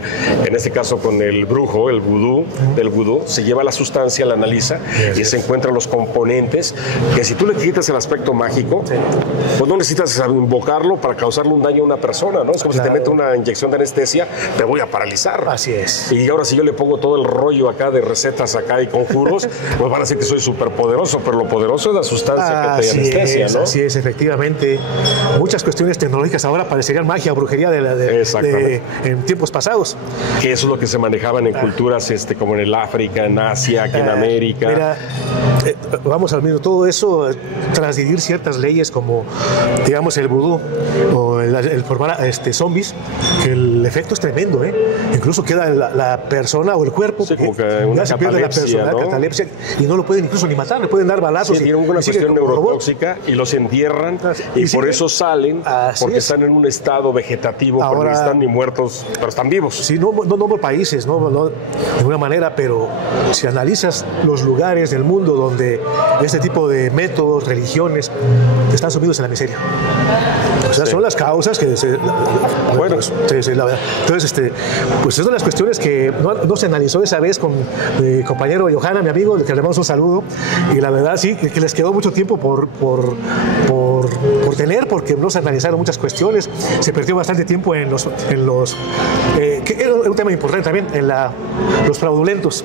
este caso con el brujo, el vudú, del vudú, se lleva la sustancia, la analiza y se encuentran los componentes que si tú le quitas el aspecto mágico, pues no necesitas invocarlo para causarle un daño a una persona, ¿no? Es como si te mete una inyección de anestesia, te voy a paralizar. Así es. Y ahora si yo le pongo todo el rollo acá de recetas acá y conjuros, pues van a decir que soy súper poderoso, pero lo poderoso es la sustancia que te anestesia, ¿no? Así es, efectivamente. Muchas cuestiones tecnológicas ahora parecerían magia o brujería en tiempos pasados. Que eso es lo que se manejaban en culturas como en el África, en Asia, aquí en América. Mira, vamos al mismo, todo eso, transgredir ciertas leyes como, digamos, el vudú o el formar zombies, que el efecto es tremendo, ¿eh? Incluso queda la persona o el cuerpo, como que una se pierde la personalidad, ¿no? Catalepsia, y no lo pueden incluso ni matar, le pueden dar balazos. Tienen una cuestión neurotóxica y los entierran y por eso salen, porque están en un estado vegetativo, porque no están ni muertos, pero están vivos. Sí, no por países, no de ninguna manera, pero si analizas los lugares del mundo donde este tipo de métodos, religiones, están sumidos en la miseria. O sea, son las causas que entonces, pues es de las cuestiones que no se analizó esa vez con mi compañero Johanna, mi amigo, que le damos un saludo, y la verdad sí, que les quedó mucho tiempo por tener, porque no se analizaron muchas cuestiones, se perdió bastante tiempo en los que era un tema importante también, en los fraudulentos,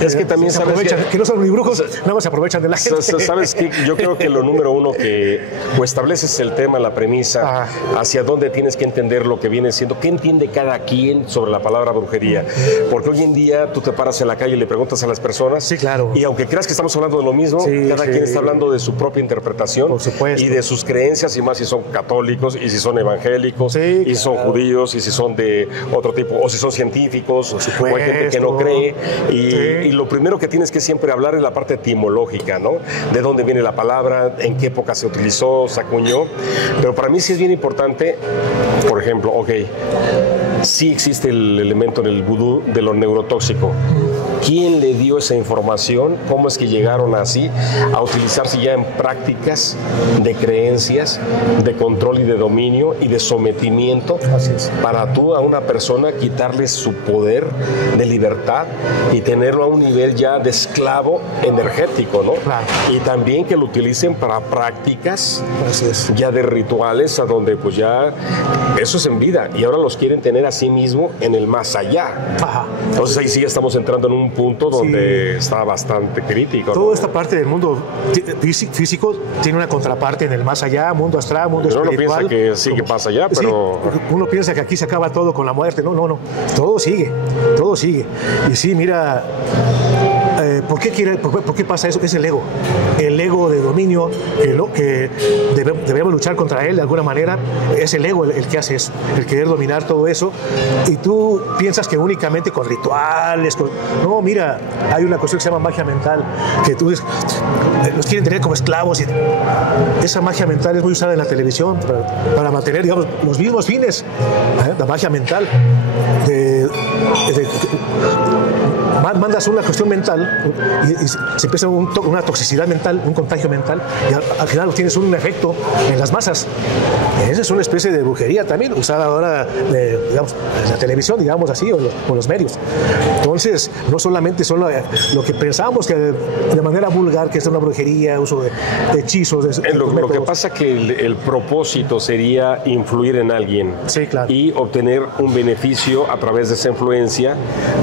es que también sabes que no son ni brujos, nada más se aprovechan de la gente. Sabes que yo creo que lo número uno que estableces el tema, la premisa, hacia dónde tienes que entender lo que viene siendo, qué entiende cada quien sobre la palabra brujería, porque hoy en día tú te paras en la calle y le preguntas a las personas, sí, claro, y aunque creas que estamos hablando de lo mismo, cada quien está hablando de su propia interpretación, por supuesto, y de sus creencias, y más si son católicos, y si son evangélicos, y si son judíos, y si son de otro tipo, o si son científicos, o hay gente que no cree, y lo primero que tienes que siempre hablar es la parte etimológica, ¿no? De dónde viene la palabra, en qué época se utilizó, se acuñó. Pero para mí sí es bien importante, por ejemplo, sí existe el elemento en el vudú de lo neurotóxico. ¿Quién le dio esa información? ¿Cómo es que llegaron así a utilizarse ya en prácticas de creencias, de control y de dominio y de sometimiento para tú a una persona quitarle su poder de libertad y tenerlo a un nivel ya de esclavo energético, ¿no? Claro. Y también que lo utilicen para prácticas ya de rituales a donde pues ya eso es en vida y ahora los quieren tener a sí mismo en el más allá. Ajá. Entonces ahí sí ya estamos entrando en un punto donde está bastante crítico, ¿no? Toda esta parte del mundo físico tiene una contraparte en el más allá, mundo astral, mundo espiritual. Uno piensa que sí que pasa allá, pero... Sí, uno piensa que aquí se acaba todo con la muerte. No, no, no. Todo sigue, todo sigue. Y sí, mira... ¿Por qué pasa eso? Es el ego de dominio, que debemos luchar contra él de alguna manera. Es el ego el que hace eso, el querer dominar todo eso. Y tú piensas que únicamente con rituales, no, mira, hay una cuestión que se llama magia mental, que tú los quieren tener como esclavos. Y esa magia mental es muy usada en la televisión para mantener, digamos, los mismos fines. La magia mental mandas una cuestión mental y se empieza una toxicidad mental, un contagio mental, y al final tienes un efecto en las masas. Esa es una especie de brujería también, usada ahora, digamos, en la televisión, digamos así, o los medios. Entonces, no solamente son lo que pensábamos que de manera vulgar, que es una brujería, uso de hechizos. Lo que pasa que el propósito sería influir en alguien, sí, claro, y obtener un beneficio a través de esa influencia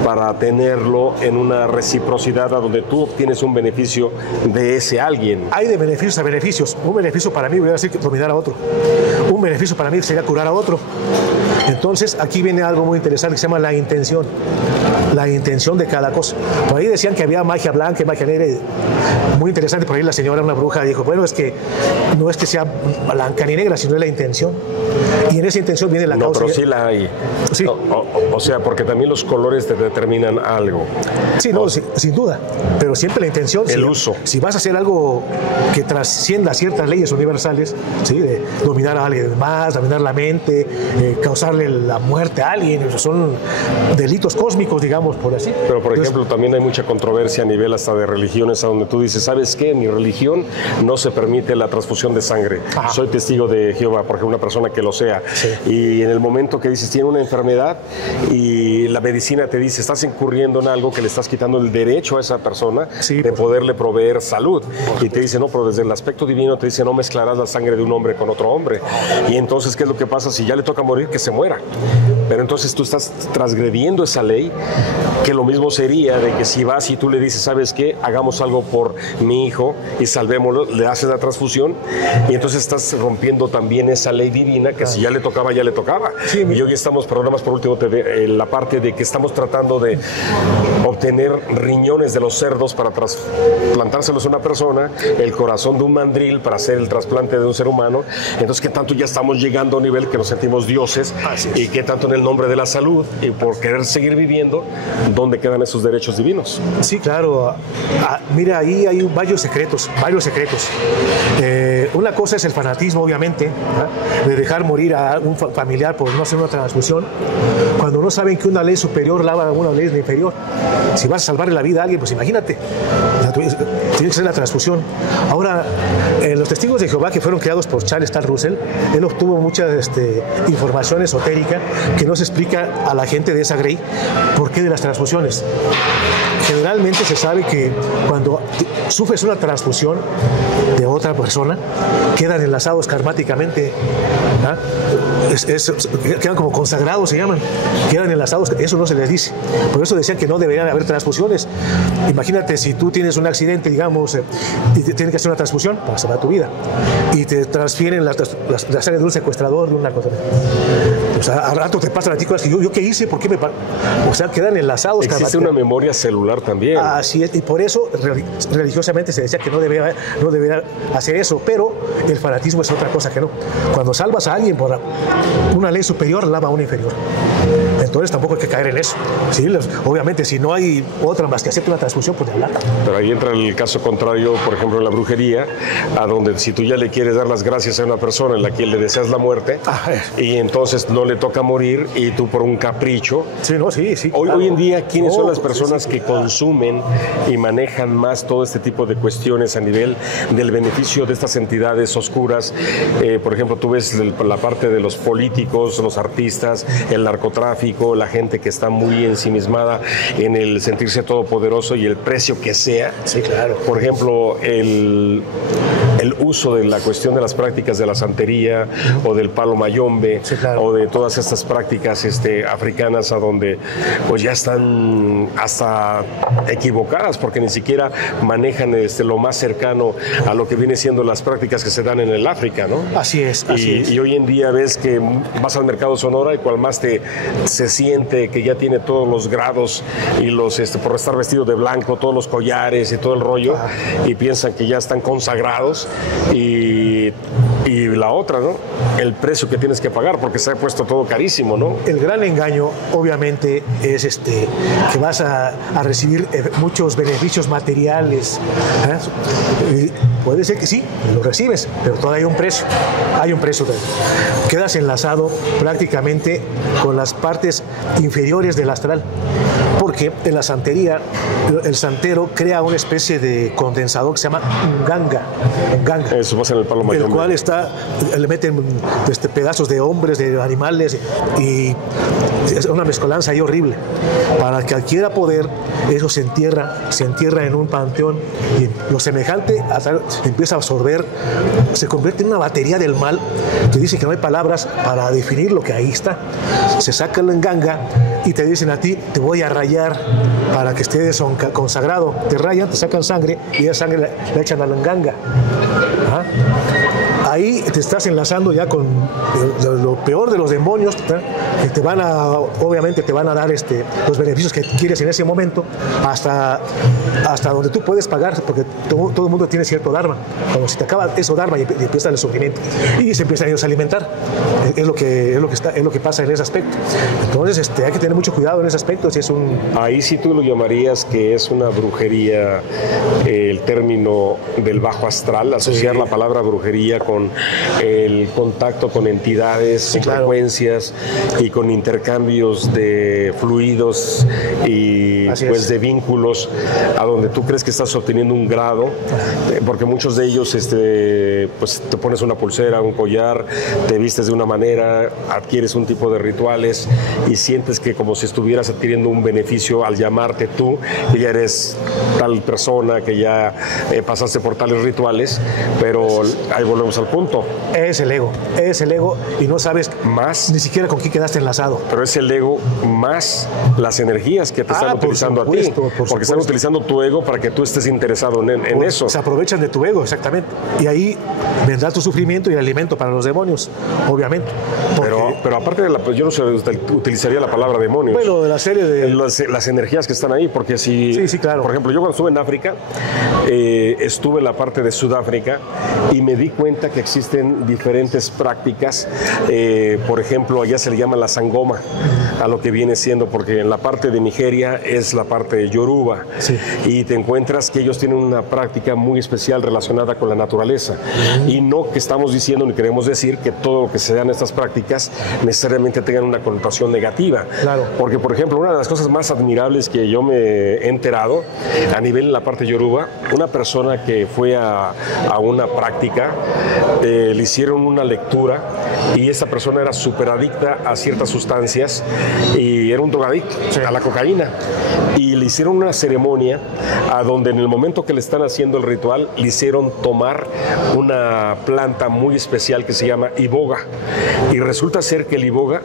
para tenerlo en una reciprocidad a donde tú obtienes un beneficio de ese alguien. Hay de beneficios a beneficios. Un beneficio para mí voy a decir que dominar a otro. Un beneficio para mí sería curar a otro. Entonces aquí viene algo muy interesante que se llama la intención. La intención de cada cosa. Por ahí decían que había magia blanca y magia negra. Muy interesante. Por ahí la señora, una bruja, dijo, bueno, es que no es que sea blanca ni negra, sino es la intención. Y en esa intención viene la causa. No, pero sí la hay. Sí. O sea, porque también los colores te determinan algo. Sí, no, sin duda. Pero siempre la intención. El uso. Si vas a hacer algo que trascienda ciertas leyes universales, ¿sí? De dominar a alguien más, dominar la mente, causarle la muerte a alguien, son delitos cósmicos, digamos, por así. Pero, por ejemplo, también hay mucha controversia a nivel hasta de religiones, a donde tú dices, ¿sabes qué? En mi religión no se permite la transfusión de sangre. Ajá. Soy testigo de Jehová, por ejemplo, una persona que lo sea. Sí. Y en el momento que dices, tiene una enfermedad y la medicina te dice, estás incurriendo en algo que le estás quitando el derecho a esa persona, sí, de poderle proveer salud. Y te dice, no, pero desde el aspecto divino te dice, no mezclarás la sangre de un hombre con otro hombre. Y entonces, ¿qué es lo que pasa? Si ya le toca morir, que se muera. Pero entonces tú estás transgrediendo esa ley, que lo mismo sería de que si vas y tú le dices, ¿sabes qué? Hagamos algo por mi hijo y salvémoslo, le haces la transfusión y entonces estás rompiendo también esa ley divina que si ya le tocaba, ya le tocaba. Sí, y hoy estamos, programas por último, la parte de que estamos tratando de obtener riñones de los cerdos para trasplantárselos a una persona, el corazón de un mandril para hacer el trasplante de un ser humano. Entonces, ¿qué tanto ya estamos llegando a un nivel que nos sentimos dioses? Y qué tanto en el nombre de la salud y por querer seguir viviendo, ¿dónde quedan esos derechos divinos? Sí, claro. Mira, ahí hay varios secretos, una cosa es el fanatismo, obviamente, de dejar morir a un familiar por no hacer una transfusión, cuando no saben que una ley superior lava a una ley inferior. Si vas a salvarle la vida a alguien, pues imagínate, tiene que ser la transfusión. Ahora, los testigos de Jehová, que fueron creados por Charles Taze Russell, él obtuvo mucha información esotérica que no se explica a la gente de esa grey por qué de las transfusiones. Generalmente se sabe que cuando sufres una transfusión de otra persona, quedan enlazados karmáticamente, quedan como consagrados, se llaman, quedan enlazados, eso no se les dice. Por eso decían que no deberían haber transfusiones. Imagínate si tú tienes un accidente, digamos, y tienes que hacer una transfusión para salvar tu vida, y te transfieren la sangre de un secuestrador, de un narcotraficante. O sea, al rato te pasan a ti cosas que yo qué hice, por qué me... O sea, quedan enlazados. Existe una memoria celular también. Así es, y por eso religiosamente se decía que no debería hacer eso, pero el fanatismo es otra cosa que no. Cuando salvas a alguien por una ley superior, lava a una inferior. Entonces tampoco hay que caer en eso. ¿Sí? Obviamente, si no hay otra más que acepte una transfusión, pues de hablar. Pero ahí entra el caso contrario, por ejemplo, en la brujería, a donde si tú ya le quieres dar las gracias a una persona en la que le deseas la muerte, y entonces no le toca morir, y tú por un capricho. Sí, no, sí. Hoy en día, ¿quiénes son las personas que consumen y manejan más todo este tipo de cuestiones a nivel del beneficio de estas entidades oscuras? Por ejemplo, tú ves la parte de los políticos, los artistas, el narcotráfico, la gente que está muy ensimismada en el sentirse todopoderoso y el precio que sea. Sí, claro. Por ejemplo, el uso de la cuestión de las prácticas de la santería o del palo mayombe, sí, claro, o de todas estas prácticas africanas a donde pues ya están hasta equivocadas porque ni siquiera manejan lo más cercano a lo que viene siendo las prácticas que se dan en el África, ¿no? Así es. Y hoy en día ves que vas al mercado Sonora y cual más se siente que ya tiene todos los grados y los por estar vestido de blanco, todos los collares y todo el rollo, y piensan que ya están consagrados, y la otra, ¿no? El precio que tienes que pagar porque se ha puesto todo carísimo, ¿no? El gran engaño, obviamente, es que vas a recibir muchos beneficios materiales. Puede ser que sí, lo recibes, pero todavía hay un precio. Hay un precio. Quedas enlazado prácticamente con las partes inferiores del astral. Porque en la santería, el santero crea una especie de condensador que se llama nganga. Eso pasa en el palo mayombe. El cual le meten pedazos de hombres, de animales, y es una mezcolanza ahí horrible. Para que adquiera poder, eso se entierra en un panteón, y lo semejante empieza a absorber, se convierte en una batería del mal, que dice que no hay palabras para definir lo que ahí está. Se saca la nganga y te dicen a ti, te voy a rayar para que estés consagrado. Te rayan, te sacan sangre, y esa sangre la echan a la nganga. Ahí te estás enlazando ya con lo peor de los demonios, que obviamente te van a dar los beneficios que quieres en ese momento, hasta donde tú puedes pagar, porque todo el mundo tiene cierto dharma. Cuando se te acaba eso dharma y empieza el sufrimiento, y se empiezan ellos a alimentar. Es lo que pasa en ese aspecto. Entonces hay que tener mucho cuidado en ese aspecto. Ahí sí tú lo llamarías que es una brujería, el término del bajo astral, asociar la palabra brujería con el contacto con entidades, con frecuencias y con intercambios de fluidos y pues de vínculos, a donde tú crees que estás obteniendo un grado, porque muchos de ellos pues te pones una pulsera, un collar, te vistes de una manera, adquieres un tipo de rituales y sientes que como si estuvieras adquiriendo un beneficio al llamarte tú, que ya eres tal persona, que ya pasaste por tales rituales, pero ahí volvemos al punto. Es el ego, y no sabes más ni siquiera con quién quedaste enlazado. Pero es el ego más las energías que te están utilizando a ti, porque están utilizando tu ego para que tú estés interesado en eso. Se aprovechan de tu ego, exactamente, y ahí vendrá tu sufrimiento y el alimento para los demonios, obviamente. Pero aparte de yo no utilizaría la palabra demonios. Bueno, de la serie de las energías que están ahí, porque si, sí, claro. Por ejemplo, yo cuando estuve en África, estuve en la parte de Sudáfrica y me di cuenta que existen diferentes prácticas. Por ejemplo, allá se le llama la sangoma, a lo que viene siendo, porque en la parte de Nigeria es la parte de Yoruba, y te encuentras que ellos tienen una práctica muy especial relacionada con la naturaleza, y no que estamos diciendo ni queremos decir que todo lo que se dan estas prácticas necesariamente tengan una connotación negativa, porque por ejemplo una de las cosas más admirables que yo me he enterado a nivel en la parte Yoruba, una persona que fue a una práctica, le hicieron una lectura y esa persona era súper adicta a ciertas sustancias y era un drogadicto, a la cocaína, y le hicieron una ceremonia a donde en el momento que le están haciendo el ritual le hicieron tomar una planta muy especial que se llama iboga, y resulta ser que el iboga,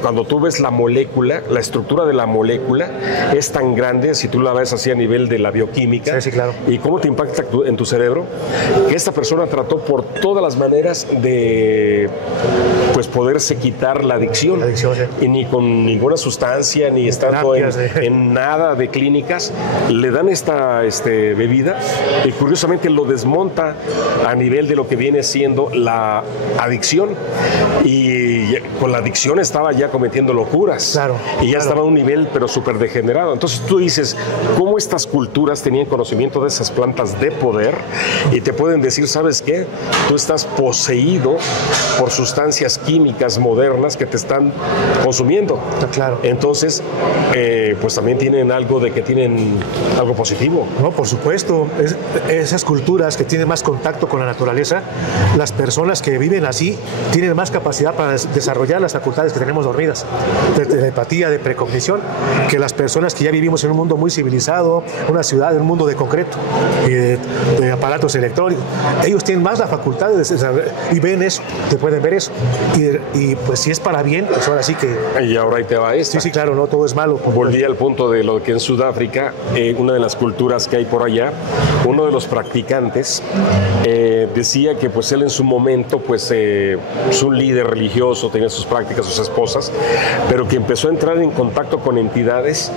cuando tú ves la molécula, la estructura de la molécula es tan grande, si tú la ves así a nivel de la bioquímica, claro. y cómo te impacta en tu cerebro, que esta persona trató por todas las maneras de pues poderse quitar la adicción. Sí. Y ni con ninguna sustancia, ni estando en nada de clínicas, le dan esta bebida y curiosamente lo desmonta a nivel de lo que viene siendo la adicción. Y con la adicción estaba ya cometiendo locuras. Claro, y ya estaba a un nivel pero súper degenerado. Entonces tú dices, ¿cómo estas culturas tenían conocimiento de esas plantas de poder? Y te pueden decir, ¿sabes qué? Tú estás poseído por sustancias químicas modernas que te están consumiendo. Claro. Entonces, pues también tienen algo de que tienen algo positivo. No, por supuesto. Esas culturas que tienen más contacto con la naturaleza, las personas que viven así tienen más capacidad para desarrollar las facultades que tenemos dormidas, de empatía, de precognición, que las personas que ya vivimos en un mundo muy civilizado, una ciudad, un mundo de concreto y de aparatos electrónicos. Ellos tienen más la facultad de desarrollar y ven eso, te pueden ver eso. Y pues si es para bien, pues ahora sí que... Y ahora ahí te va esto. Sí, claro, no todo es malo. Volví al punto de lo que en Sudáfrica, una de las culturas que hay por allá, uno de los practicantes decía que pues él en su momento pues es un líder religioso, tenía sus prácticas, sus esposas, pero que empezó a entrar en contacto con entidades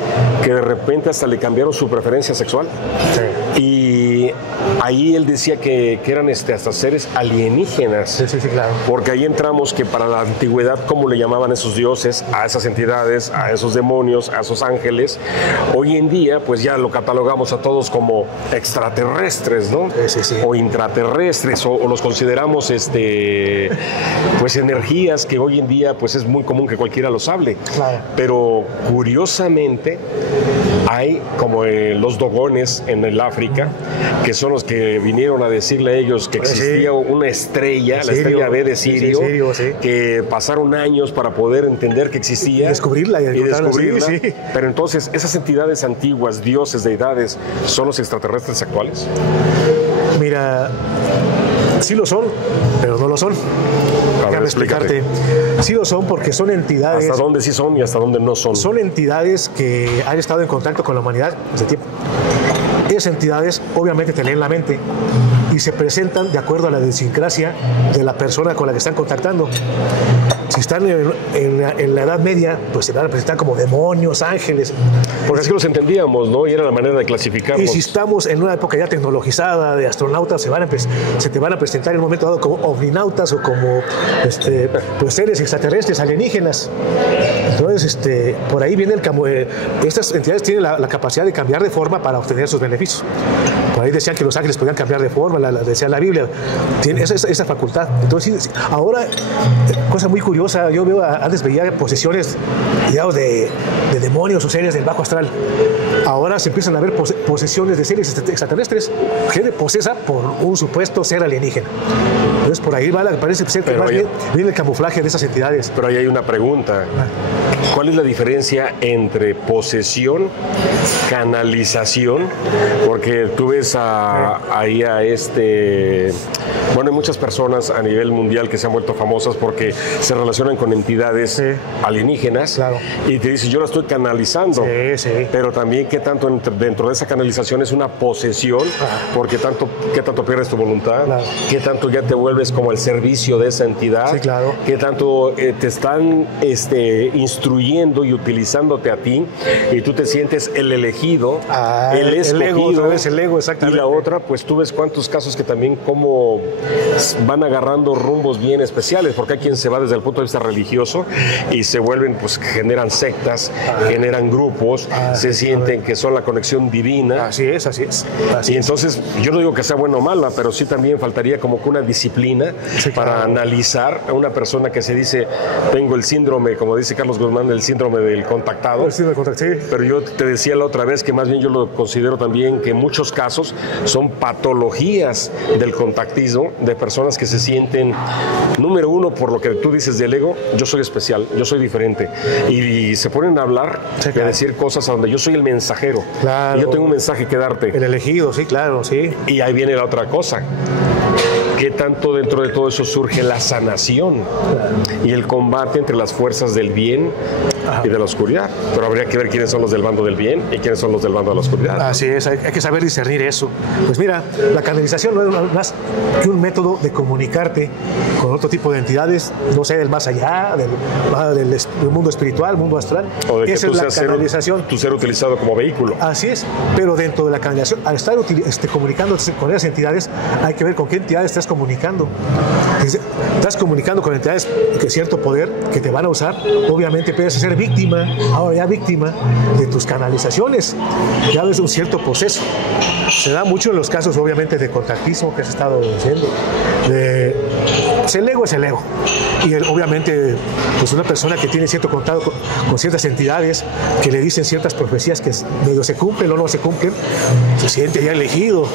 que de repente hasta le cambiaron su preferencia sexual. Sí. Y ahí él decía que eran hasta seres alienígenas. Sí, claro. Porque ahí entramos que para la antigüedad, ¿cómo le llamaban esos dioses, a esas entidades, a esos demonios, a esos ángeles? Hoy en día, pues ya lo catalogamos a todos como extraterrestres, ¿no? Sí. O intraterrestres, o los consideramos pues energías que hoy en día pues es muy común que cualquiera los hable. Claro. Pero curiosamente hay como los dogones en el África, que son los que vinieron a decirle a ellos que existía una estrella, la estrella B de Sirio, que pasaron años para poder entender que existía. Y descubrirla. Sí. Pero entonces, ¿esas entidades antiguas, dioses, deidades, son los extraterrestres actuales? Mira, sí lo son, pero no lo son. Déjame explicarte. Sí lo son porque son entidades... ¿Hasta dónde sí son y hasta dónde no son? Son entidades que han estado en contacto con la humanidad desde tiempo. Esas entidades obviamente te leen la mente y se presentan de acuerdo a la idiosincrasia de la persona con la que están contactando. Si están en la Edad Media, pues se van a presentar como demonios, ángeles. Porque así los entendíamos, ¿no? Y era la manera de clasificarlos. Y si estamos en una época ya tecnologizada de astronautas, se te van a presentar en un momento dado como ovninautas o como pues seres extraterrestres, alienígenas. Entonces, por ahí viene estas entidades tienen la capacidad de cambiar de forma para obtener sus beneficios. Por ahí decían que los ángeles podían cambiar de forma, decía la Biblia. Tienen esa facultad. Entonces, ahora, cosa muy curiosa, yo antes veía posesiones, digamos, de demonios o seres del bajo astral. Ahora se empiezan a ver posesiones de seres extraterrestres, gente posesa por un supuesto ser alienígena. Entonces, por ahí parece ser que más bien viene el camuflaje de esas entidades. Pero ahí hay una pregunta. ¿Cuál es la diferencia entre posesión, canalización? Porque tú ves ahí bueno, hay muchas personas a nivel mundial que se han vuelto famosas porque se relacionan con entidades alienígenas. Claro. Y te dicen, yo la estoy canalizando. Sí. Pero también, ¿qué tanto dentro de esa canalización es una posesión? Porque ¿qué tanto pierdes tu voluntad? Claro. ¿Qué tanto ya te vuelves como el servicio de esa entidad? Sí, claro. ¿Qué tanto te están instruyendo y utilizándote a ti y tú te sientes el elegido, el escogido? El ego, exactamente. Y la otra, pues tú ves cuántos casos que también como van agarrando rumbos bien especiales, porque hay quien se va desde el punto de vista religioso y se vuelven, pues generan sectas, generan grupos, se sienten que son la conexión divina. Así es. Y entonces, yo no digo que sea buena o mala, pero sí también faltaría como que una disciplina para analizar a una persona que se dice, tengo el síndrome, como dice Carlos Guzmán, el síndrome del contactado. El síndrome del contactado, sí. Pero yo te decía la otra vez que más bien yo lo considero también que en muchos casos son patologías del contactismo, de personas que se sienten, número uno, por lo que tú dices del ego, yo soy especial, yo soy diferente. Y se ponen a hablar, a decir cosas a donde yo soy el mensajero. Claro. Y yo tengo un mensaje que darte. El elegido, sí, claro, sí. Y ahí viene la otra cosa. ¿qué tanto dentro de todo eso surge la sanación y el combate entre las fuerzas del bien y de la oscuridad? Pero habría que ver quiénes son los del bando del bien y quiénes son los del bando de la oscuridad. Así es, hay que saber discernir eso. Pues mira, la canalización no es más que un método de comunicarte con otro tipo de entidades, no sé, del más allá, del mundo espiritual, mundo astral. O de que esa tú es la seas canalización. tu ser utilizado como vehículo. Así es, pero dentro de la canalización, al estar comunicándote con esas entidades, hay que ver con qué entidades estás comunicando. Estás comunicando con entidades que cierto poder que te van a usar, obviamente puedes ser víctima, ahora ya víctima de tus canalizaciones, ya ves un cierto proceso. Se da mucho en los casos, obviamente, de contactismo que has estado diciendo. Pues el ego es el ego. Y obviamente, pues una persona que tiene cierto contacto con ciertas entidades que le dicen ciertas profecías que medio se cumplen o no se cumplen, se siente ya elegido.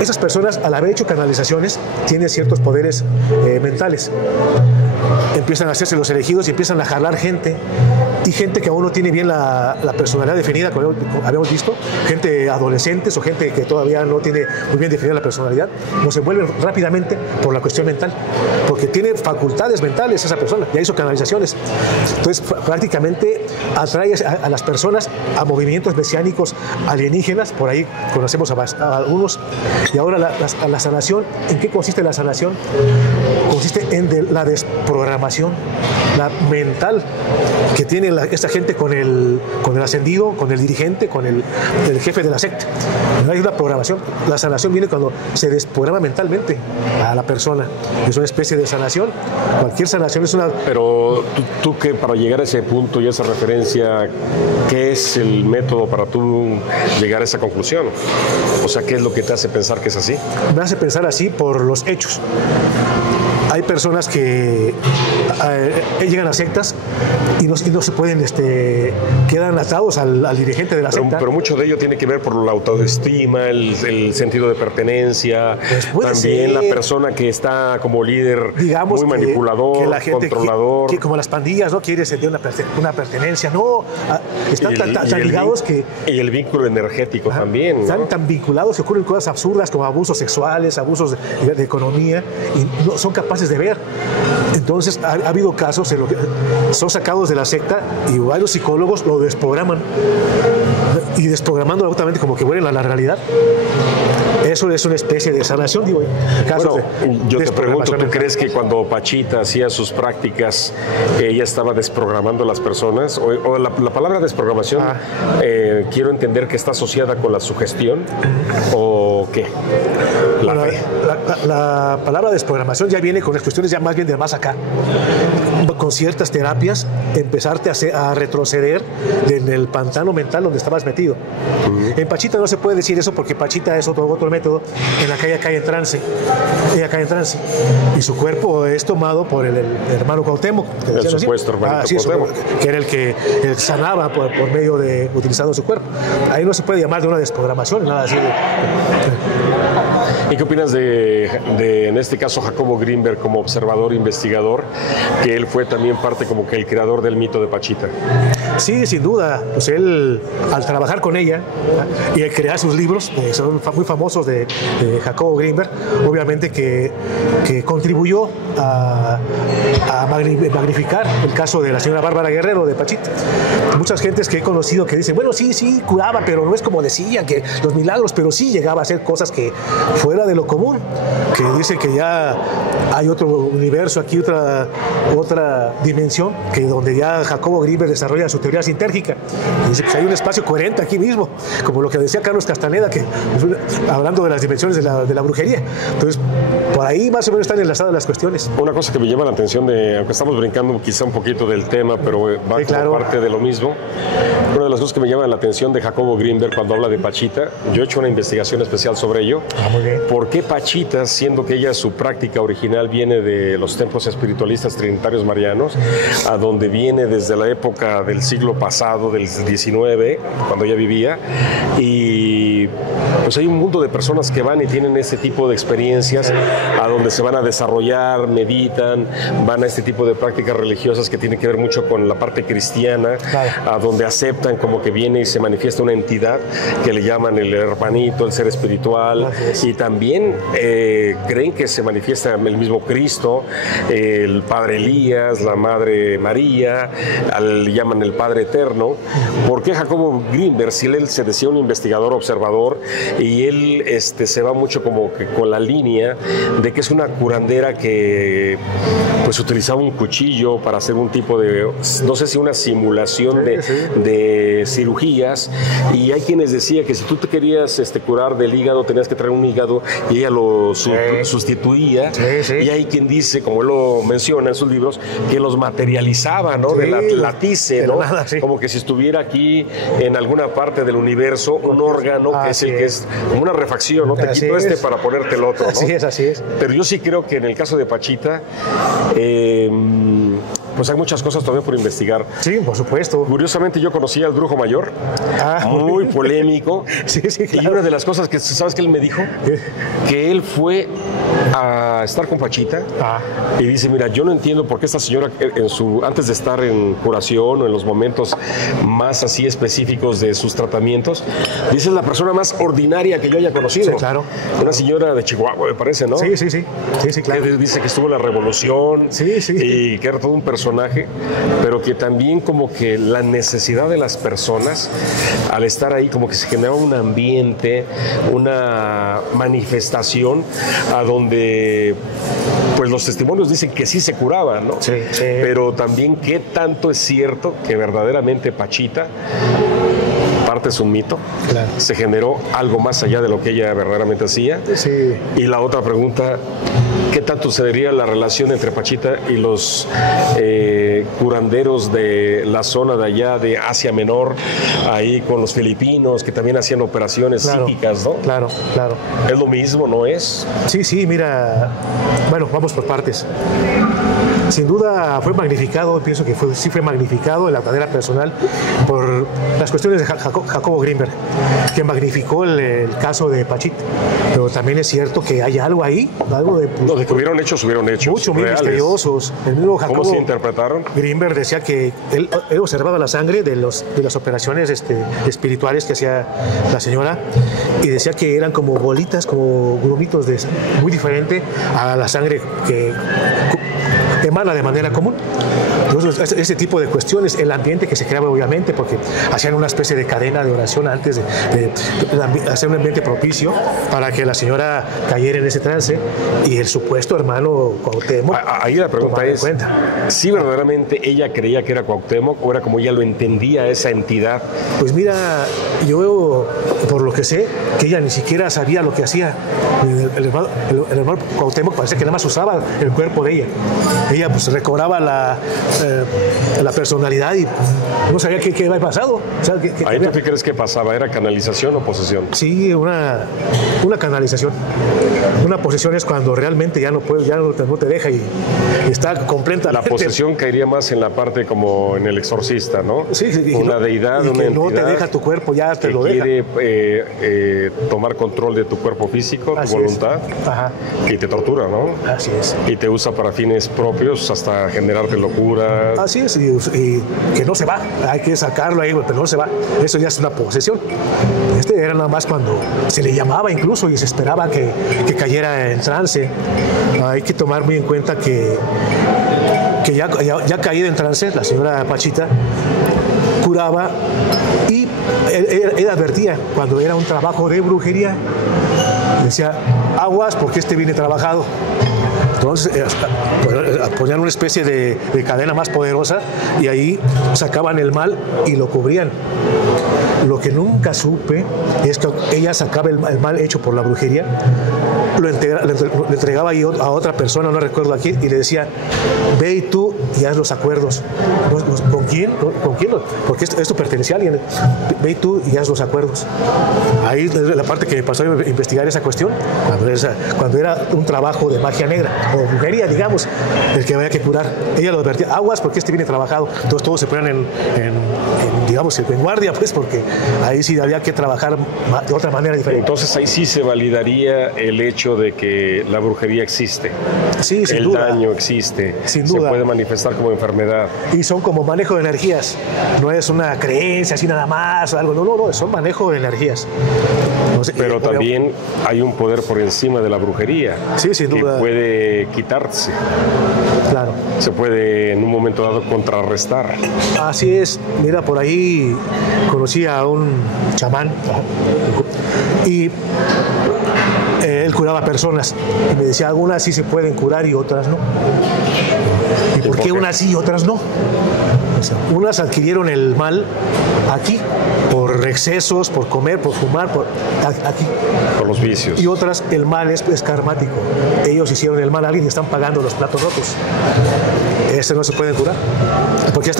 Esas personas, al haber hecho canalizaciones, tienen ciertos poderes mentales. Empiezan a hacerse los elegidos y empiezan a jalar gente. Y gente que aún no tiene bien la personalidad definida, como habíamos visto, gente adolescentes o gente que todavía no tiene muy bien definida la personalidad, nos envuelven rápidamente por la cuestión mental, porque tiene facultades mentales esa persona, ya hizo canalizaciones. Entonces prácticamente atrae a las personas a movimientos mesiánicos alienígenas, por ahí conocemos a algunos. Y ahora la sanación, ¿en qué consiste la sanación? Consiste en la desprogramación, la mental que tiene esta gente con el ascendido, con el dirigente, con el jefe de la secta. No hay una programación. La sanación viene cuando se desprograma mentalmente a la persona. Es una especie de sanación. Cualquier sanación es una... Pero tú que para llegar a ese punto y esa referencia, ¿qué es el método para tú llegar a esa conclusión? O sea, ¿qué es lo que te hace pensar que es así? Me hace pensar así por los hechos. Hay personas que llegan a sectas y no se pueden, quedan atados al dirigente de la secta. Pero mucho de ello tiene que ver por la autoestima, el sentido de pertenenencia, pues también la persona que está como líder, digamos, muy manipulador, que la gente controlador. Que como las pandillas, ¿no? Quiere sentir una pertenencia, ¿no? Están tan ligados que... Y el vínculo energético también, ¿no? Están tan vinculados que ocurren cosas absurdas como abusos sexuales, abusos de economía, y no son capaces de ver. Entonces ha habido casos en los que son sacados de la secta y varios psicólogos lo desprograman, y desprogramándolo automáticamente como que vuelven a la realidad. Eso es una especie de sanación, digo. Bueno, yo te pregunto, ¿tú crees que cuando Pachita hacía sus prácticas ella estaba desprogramando a las personas? O la palabra desprogramación, quiero entender que está asociada con la sugestión, ¿o qué? La palabra desprogramación ya viene con las cuestiones ya más bien de más acá. Con ciertas terapias, empezarte a retroceder en el pantano mental donde estabas metido. En Pachita no se puede decir eso porque Pachita es otro método en la que ella cae en trance. Ella cae en trance. Y su cuerpo es tomado por el hermano Cuauhtémoc. El supuesto hermano Cuauhtémoc. Que era el que sanaba por medio de utilizando su cuerpo. Ahí no se puede llamar de una desprogramación, nada así. ¿Y qué opinas de, en este caso, Jacobo Greenberg como observador, investigador, que él fue también parte como que el creador del mito de Pachita? Sí, sin duda. Pues él, al trabajar con ella y al crear sus libros, son muy famosos de Jacobo Greenberg, obviamente que contribuyó a magnificar el caso de la señora Bárbara Guerrero de Pachita. Muchas gentes que he conocido que dicen, bueno, sí, curaba, pero no es como decían, que los milagros, pero sí llegaba a hacer cosas que fuera de lo común, que dicen que ya hay otro universo aquí, otra dimensión, que donde ya Jacobo Greenberg desarrolla su teoría sintérgica. Y dice que hay un espacio coherente aquí mismo, como lo que decía Carlos Castaneda, que hablando de las dimensiones de la brujería. Entonces, por ahí más o menos están enlazadas las cuestiones. Una cosa que me llama la atención, aunque estamos brincando quizá un poquito del tema, pero va sí, como parte de lo mismo. Una de las cosas que me llama la atención de Jacobo Greenberg cuando habla de Pachita, yo he hecho una investigación especial sobre ello. Muy bien. ¿Por qué Pachita, siendo que ella su práctica original viene de los templos espiritualistas trinitarios marianos, a donde viene desde la época del siglo siglo pasado, del 19, cuando ella vivía, y pues hay un mundo de personas que van y tienen ese tipo de experiencias a donde se van a desarrollar, meditan, van a este tipo de prácticas religiosas que tienen que ver mucho con la parte cristiana, a donde aceptan como que viene y se manifiesta una entidad que le llaman el hermanito, el ser espiritual, y también creen que se manifiesta el mismo Cristo, el Padre Elías, la Madre María, le llaman el Padre Eterno. ¿Por qué Jacobo Grinberg, si él se decía un investigador observador, y él se va mucho como que con la línea de que es una curandera que pues utilizaba un cuchillo para hacer un tipo de, no sé si una simulación de cirugías, y hay quienes decían que si tú te querías curar del hígado tenías que traer un hígado y ella lo sustituía, y hay quien dice, como él lo menciona en sus libros, que los materializaba, ¿no? De la tice, ¿no? Nada, como que si estuviera aquí en alguna parte del universo un órgano que es el que es como una refacción, ¿no? Te quito para ponerte el otro, ¿no? Así es. Pero yo sí creo que en el caso de Pachita, pues hay muchas cosas todavía por investigar. Sí, por supuesto. Curiosamente yo conocí al brujo mayor, muy polémico. Sí, claro. Y una de las cosas que, ¿sabes qué él me dijo? Que él fue a estar con Pachita y dice, mira, yo no entiendo por qué esta señora antes de estar en curación o en los momentos más así específicos de sus tratamientos, dice, es la persona más ordinaria que yo haya conocido. Sí, claro. Una señora de Chihuahua, me parece, ¿no? Sí, claro. Que dice que estuvo en la revolución y que era todo un personaje, pero que también como que la necesidad de las personas, al estar ahí, como que se generaba un ambiente, una manifestación a donde pues los testimonios dicen que sí se curaban, ¿no? Sí. Pero también qué tanto es cierto que verdaderamente Pachita, parte es un mito, se generó algo más allá de lo que ella verdaderamente hacía. Sí. Y la otra pregunta, ¿qué tanto se daría la relación entre Pachita y los curanderos de la zona de allá de Asia Menor, ahí con los filipinos que también hacían operaciones psíquicas, ¿no? Claro. ¿Es lo mismo, no es? Sí, mira, bueno, vamos por partes. Sin duda fue magnificado, pienso que sí fue magnificado en la manera personal por las cuestiones de Jacobo Grinberg, que magnificó el caso de Pachita. Pero también es cierto que hay algo ahí, algo de... Los que hubieron hechos. Mucho, muy misteriosos. El mismo Jacobo ¿Cómo se interpretaron? Grinberg decía que él observaba la sangre de las operaciones espirituales que hacía la señora, y decía que eran como bolitas, como grumitos muy diferente a la sangre que emana de manera común. Entonces, ese tipo de cuestiones, el ambiente que se creaba obviamente, porque hacían una especie de cadena de oración antes de hacer un ambiente propicio para que la señora cayera en ese trance, y el supuesto hermano Cuauhtémoc. Ahí la pregunta es, ¿sí verdaderamente ella creía que era Cuauhtémoc o era como ella lo entendía, esa entidad? Pues mira, yo por lo que sé, que ella ni siquiera sabía lo que hacía. El hermano Cuauhtémoc parece que nada más usaba el cuerpo de ella. Ella pues recobraba la personalidad y no sabía qué había pasado. O sea, ¿Ahí tú qué crees que pasaba? ¿Era canalización o posesión? Sí, una canalización. Una posesión es cuando realmente ya no puedes, ya no te deja y está completa. La posesión caería más en la parte como en el exorcista, ¿no? Sí. Una deidad, una entidad. No te deja tu cuerpo, ya te lo deja. Quiere tomar control de tu cuerpo físico, tu voluntad, y te tortura, ¿no? Así es. Y te usa para fines propios hasta generarte locura. Así es, y que no se va, hay que sacarlo ahí, pero no se va. Eso ya es una posesión. Era nada más cuando se le llamaba incluso y se esperaba que cayera en trance. Hay que tomar muy en cuenta que ya caída en trance, la señora Pachita curaba, y él advertía cuando era un trabajo de brujería, decía, aguas porque viene trabajado. Entonces ponían una especie de cadena más poderosa y ahí sacaban el mal y lo cubrían. Lo que nunca supe es que ella sacaba el mal hecho por la brujería, lo entregaba a otra persona, no recuerdo a quién, y le decía, ve y tú y haz los acuerdos. ¿Con quién? ¿Con quién? Porque esto pertenecía a alguien. Ve tú y haz los acuerdos. Ahí es la parte que me pasó a investigar esa cuestión, cuando era un trabajo de magia negra, o brujería, digamos, el que había que curar. Ella lo advertía, aguas porque viene trabajado. Entonces todos se ponían digamos, en guardia, pues, porque ahí sí había que trabajar de otra manera diferente. Entonces ahí sí se validaría el hecho de que la brujería existe. Sí, sin el duda. El daño existe. Sin duda. Se puede manifestar como enfermedad. Y son como manejo de energías. No es una creencia así nada más o algo. No, son manejo de energías. No sé, pero también hay un poder por encima de la brujería. Sí, sin duda. Que puede quitarse. Claro. Se puede en un momento dado contrarrestar. Así es. Mira, por ahí conocí a un chamán y él curaba personas y me decía, algunas sí se pueden curar y otras no. ¿Y por qué unas sí y otras no? O sea, unas adquirieron el mal aquí por excesos, por comer, por fumar, aquí. Por los vicios. Y otras, el mal es karmático. Ellos hicieron el mal a alguien y están pagando los platos rotos. Ese no se puede curar. Porque ya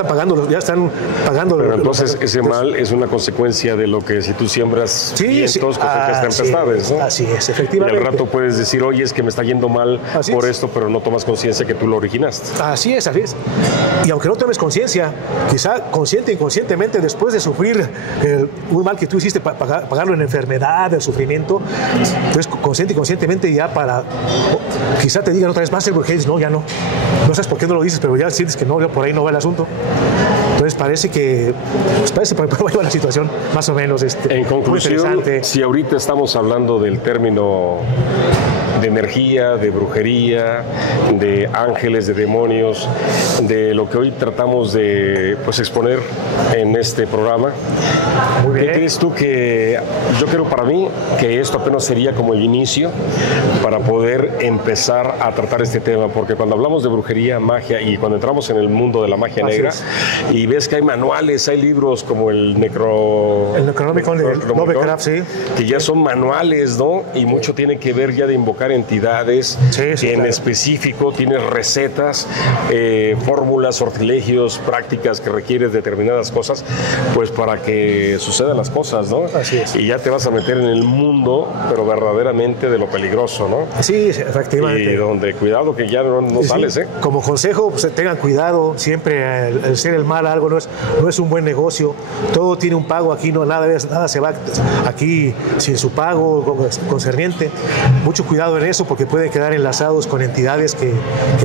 están pagando. Pero entonces ese mal es una consecuencia de lo que si tú siembras vientos, cosechas tempestades, ¿no? Así es, efectivamente. Y al rato puedes decir, oye, es que me está yendo mal por esto, pero no tomas conciencia que tú lo originaste. Así es. Y aunque no tomes conciencia, quizá consciente e inconscientemente, después de sufrir un mal que tú hiciste, pagarlo en enfermedad, en sufrimiento, entonces consciente y conscientemente ya quizá te digan otra vez, ¿vas a ser brujería? No, ya no. No sabes por qué no lo dices, pero ya sientes que no, por ahí no va el asunto. Entonces parece por ahí va la situación, más o menos. En conclusión, si ahorita estamos hablando del término de energía, de brujería, de ángeles, de demonios, de lo que hoy tratamos de exponer en este programa. Muy bien. ¿Qué crees tú yo creo para mí que esto apenas sería como el inicio para poder empezar a tratar este tema? Porque cuando hablamos de brujería, magia y cuando entramos en el mundo de la magia negra y ves que hay manuales, hay libros como el Necronomicon de Lovecraft, sí. Que ya son manuales, ¿no? Y mucho tiene que ver ya de invocar entidades en específico, tienes recetas, fórmulas, sortilegios, prácticas que requieres determinadas cosas, pues para que sucedan las cosas, ¿no? Así es. Y ya te vas a meter en el mundo, pero verdaderamente de lo peligroso, ¿no? Sí, efectivamente. Y donde cuidado que ya no sales, ¿eh? Como consejo, pues, tengan cuidado, siempre el ser el mal algo no es un buen negocio, todo tiene un pago, aquí nada se va aquí sin su pago concerniente. Mucho cuidado en eso porque pueden quedar enlazados con entidades que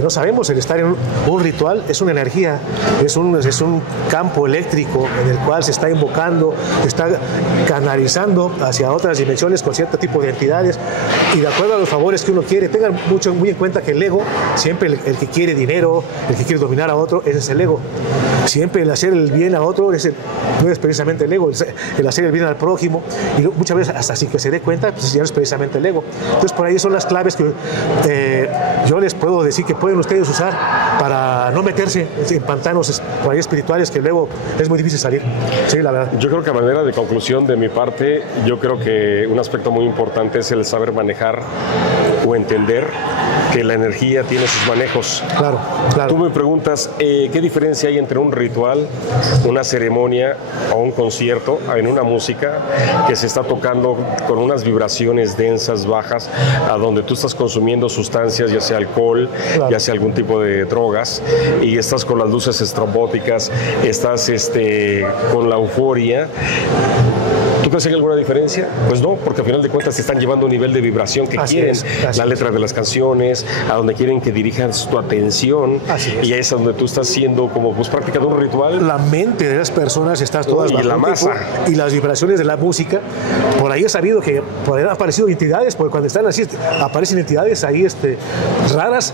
no sabemos. El estar en un ritual es una energía, es un campo eléctrico en el cual se está invocando, se está canalizando hacia otras dimensiones con cierto tipo de entidades y de acuerdo a los favores que uno quiere. Tengan muy en cuenta que el ego, siempre el que quiere dinero, el que quiere dominar a otro, ese es el ego. Siempre el hacer el bien a otro no es precisamente el ego, el hacer el bien al prójimo, y muchas veces hasta sin que se dé cuenta, pues ya no es precisamente el ego. Entonces por ahí son las claves que yo les puedo decir que pueden ustedes usar para no meterse en pantanos por ahí espirituales que luego es muy difícil salir. Sí, la verdad. Yo creo que a manera de conclusión de mi parte, yo creo que un aspecto muy importante es el saber manejar o entender que la energía tiene sus manejos. Claro. Tú me preguntas, ¿qué diferencia hay entre un ritual, una ceremonia o un concierto en una música que se está tocando con unas vibraciones densas, bajas, a donde tú estás consumiendo sustancias, ya sea alcohol, ya sea algún tipo de drogas, y estás con las luces estrambóticas, estás con la euforia? ¿Tú crees que hay alguna diferencia? Pues no, porque al final de cuentas te están llevando a un nivel de vibración que quieren, la letra de las canciones, a donde quieren que dirijas tu atención, y ahí es donde tú estás siendo como practicando un ritual. La mente de las personas está todas y la masa y las vibraciones de la música. Por ahí he sabido que por ahí han aparecido entidades, porque cuando están así aparecen entidades ahí raras,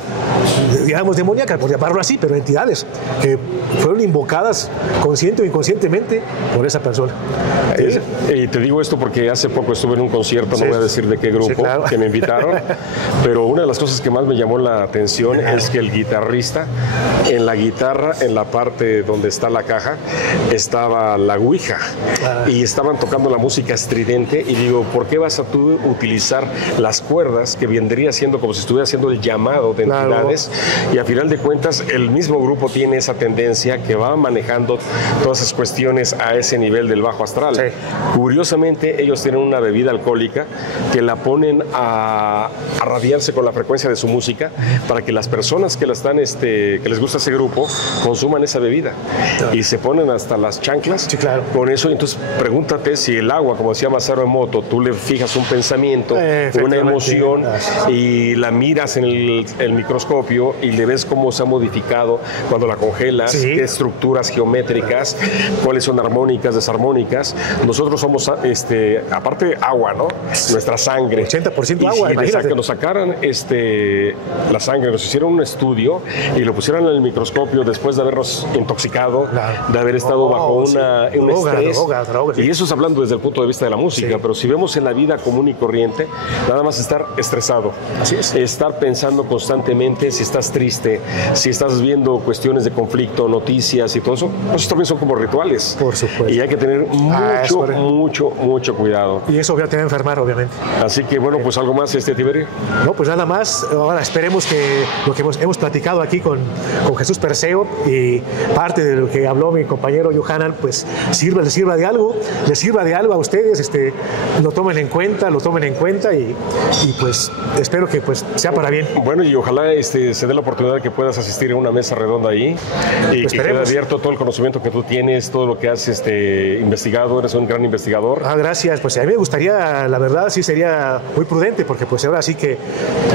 digamos demoníacas, por llamarlo así, pero entidades que fueron invocadas consciente o inconscientemente por esa persona. Y te digo esto porque hace poco estuve en un concierto, no voy a decir de qué grupo, sí, claro, que me invitaron, pero una de las cosas que más me llamó la atención es que el guitarrista, en la guitarra, en la parte donde está la caja, estaba la ouija y estaban tocando la música estridente y digo, ¿por qué vas a tú utilizar las cuerdas que vendría siendo como si estuviera haciendo el llamado de entidades? Y a final de cuentas el mismo grupo tiene esa tendencia que va manejando todas esas cuestiones a ese nivel del bajo astral. Sí. Curiosamente ellos tienen una bebida alcohólica que la ponen a radiarse con la frecuencia de su música para que las personas que la están, que les gusta ese grupo, consuman esa bebida. Claro. Y se ponen hasta las chanclas con eso. Entonces pregúntate si el agua, como decía Masaru Emoto, tú le fijas un pensamiento, una emoción y la miras en el microscopio y le ves cómo se ha modificado cuando la congelas, qué estructuras geométricas, cuáles son armónicas, desarmónicas. Nosotros somos, aparte agua, ¿no? Nuestra sangre. 80% agua, imagínate. Que nos sacaran la sangre, nos hicieron un estudio y lo pusieran en el microscopio después de habernos intoxicado, de haber estado bajo un estrés. Droga, y eso es hablando desde el punto de vista de la música, pero si vemos en la vida común y corriente, nada más estar estresado, estar pensando constantemente si estás triste, si estás viendo cuestiones de conflicto, noticias y todo eso, pues también son como rituales. Por supuesto. Y hay que tener mucho cuidado. Y eso te va a enfermar, obviamente. Así que bueno, pues algo más, Tiberio. No, pues nada más. Ahora esperemos que lo que hemos platicado aquí con Jesús Perseo y parte de lo que habló mi compañero Johanan, pues les sirva de algo a ustedes, lo tomen en cuenta y pues espero que pues sea para bien. Bueno, y ojalá se dé la oportunidad de que puedas asistir a una mesa redonda ahí y que quede abierto todo el conocimiento que tú tienes, todo lo que has investigado, eres un gran investigador. Gracias, pues a mí me gustaría, la verdad sí sería muy prudente, porque pues ahora sí que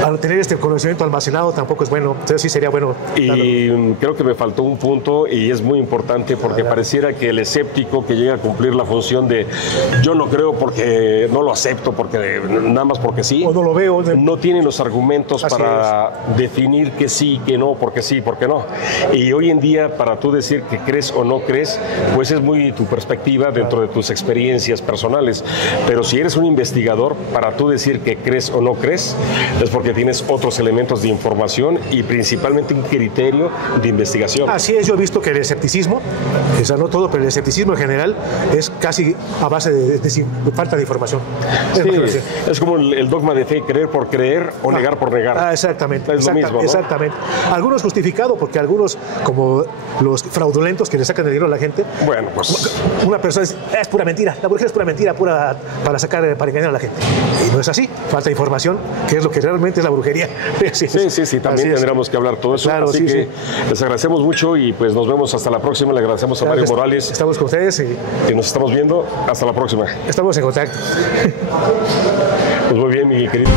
al tener este conocimiento almacenado tampoco es bueno, entonces sí sería bueno. Y creo que me faltó un punto y es muy importante porque pareciera que el escéptico que llega a cumplir la función de yo no creo porque no lo acepto, porque nada más porque sí, o no lo veo, no tiene los argumentos para definir que sí, que no, porque sí, porque no. Y hoy en día para tú decir que crees o no crees, pues es muy tu perspectiva dentro de tus experiencias personales, pero si eres un investigador, para tú decir que crees o no crees, es porque tienes otros elementos de información y principalmente un criterio de investigación. Así es, yo he visto que el escepticismo, o sea, no todo, pero el escepticismo en general es casi a base de falta de información. Es como el dogma de fe, creer por creer o negar por negar. Exactamente. Es lo mismo, ¿no? Exactamente. Algunos justificado, porque algunos, como los fraudulentos que le sacan el dinero a la gente, bueno, pues una persona es pura mentira, la brujería es pura mentira, para engañar a la gente. Y no es así, falta información, que es lo que realmente es la brujería. Sí, también tendríamos que hablar todo eso. Claro, así que les agradecemos mucho y pues nos vemos hasta la próxima. Le agradecemos a Mario Morales. Estamos con ustedes y nos estamos viendo. Hasta la próxima. Estamos en contacto. Pues muy bien, mi querido.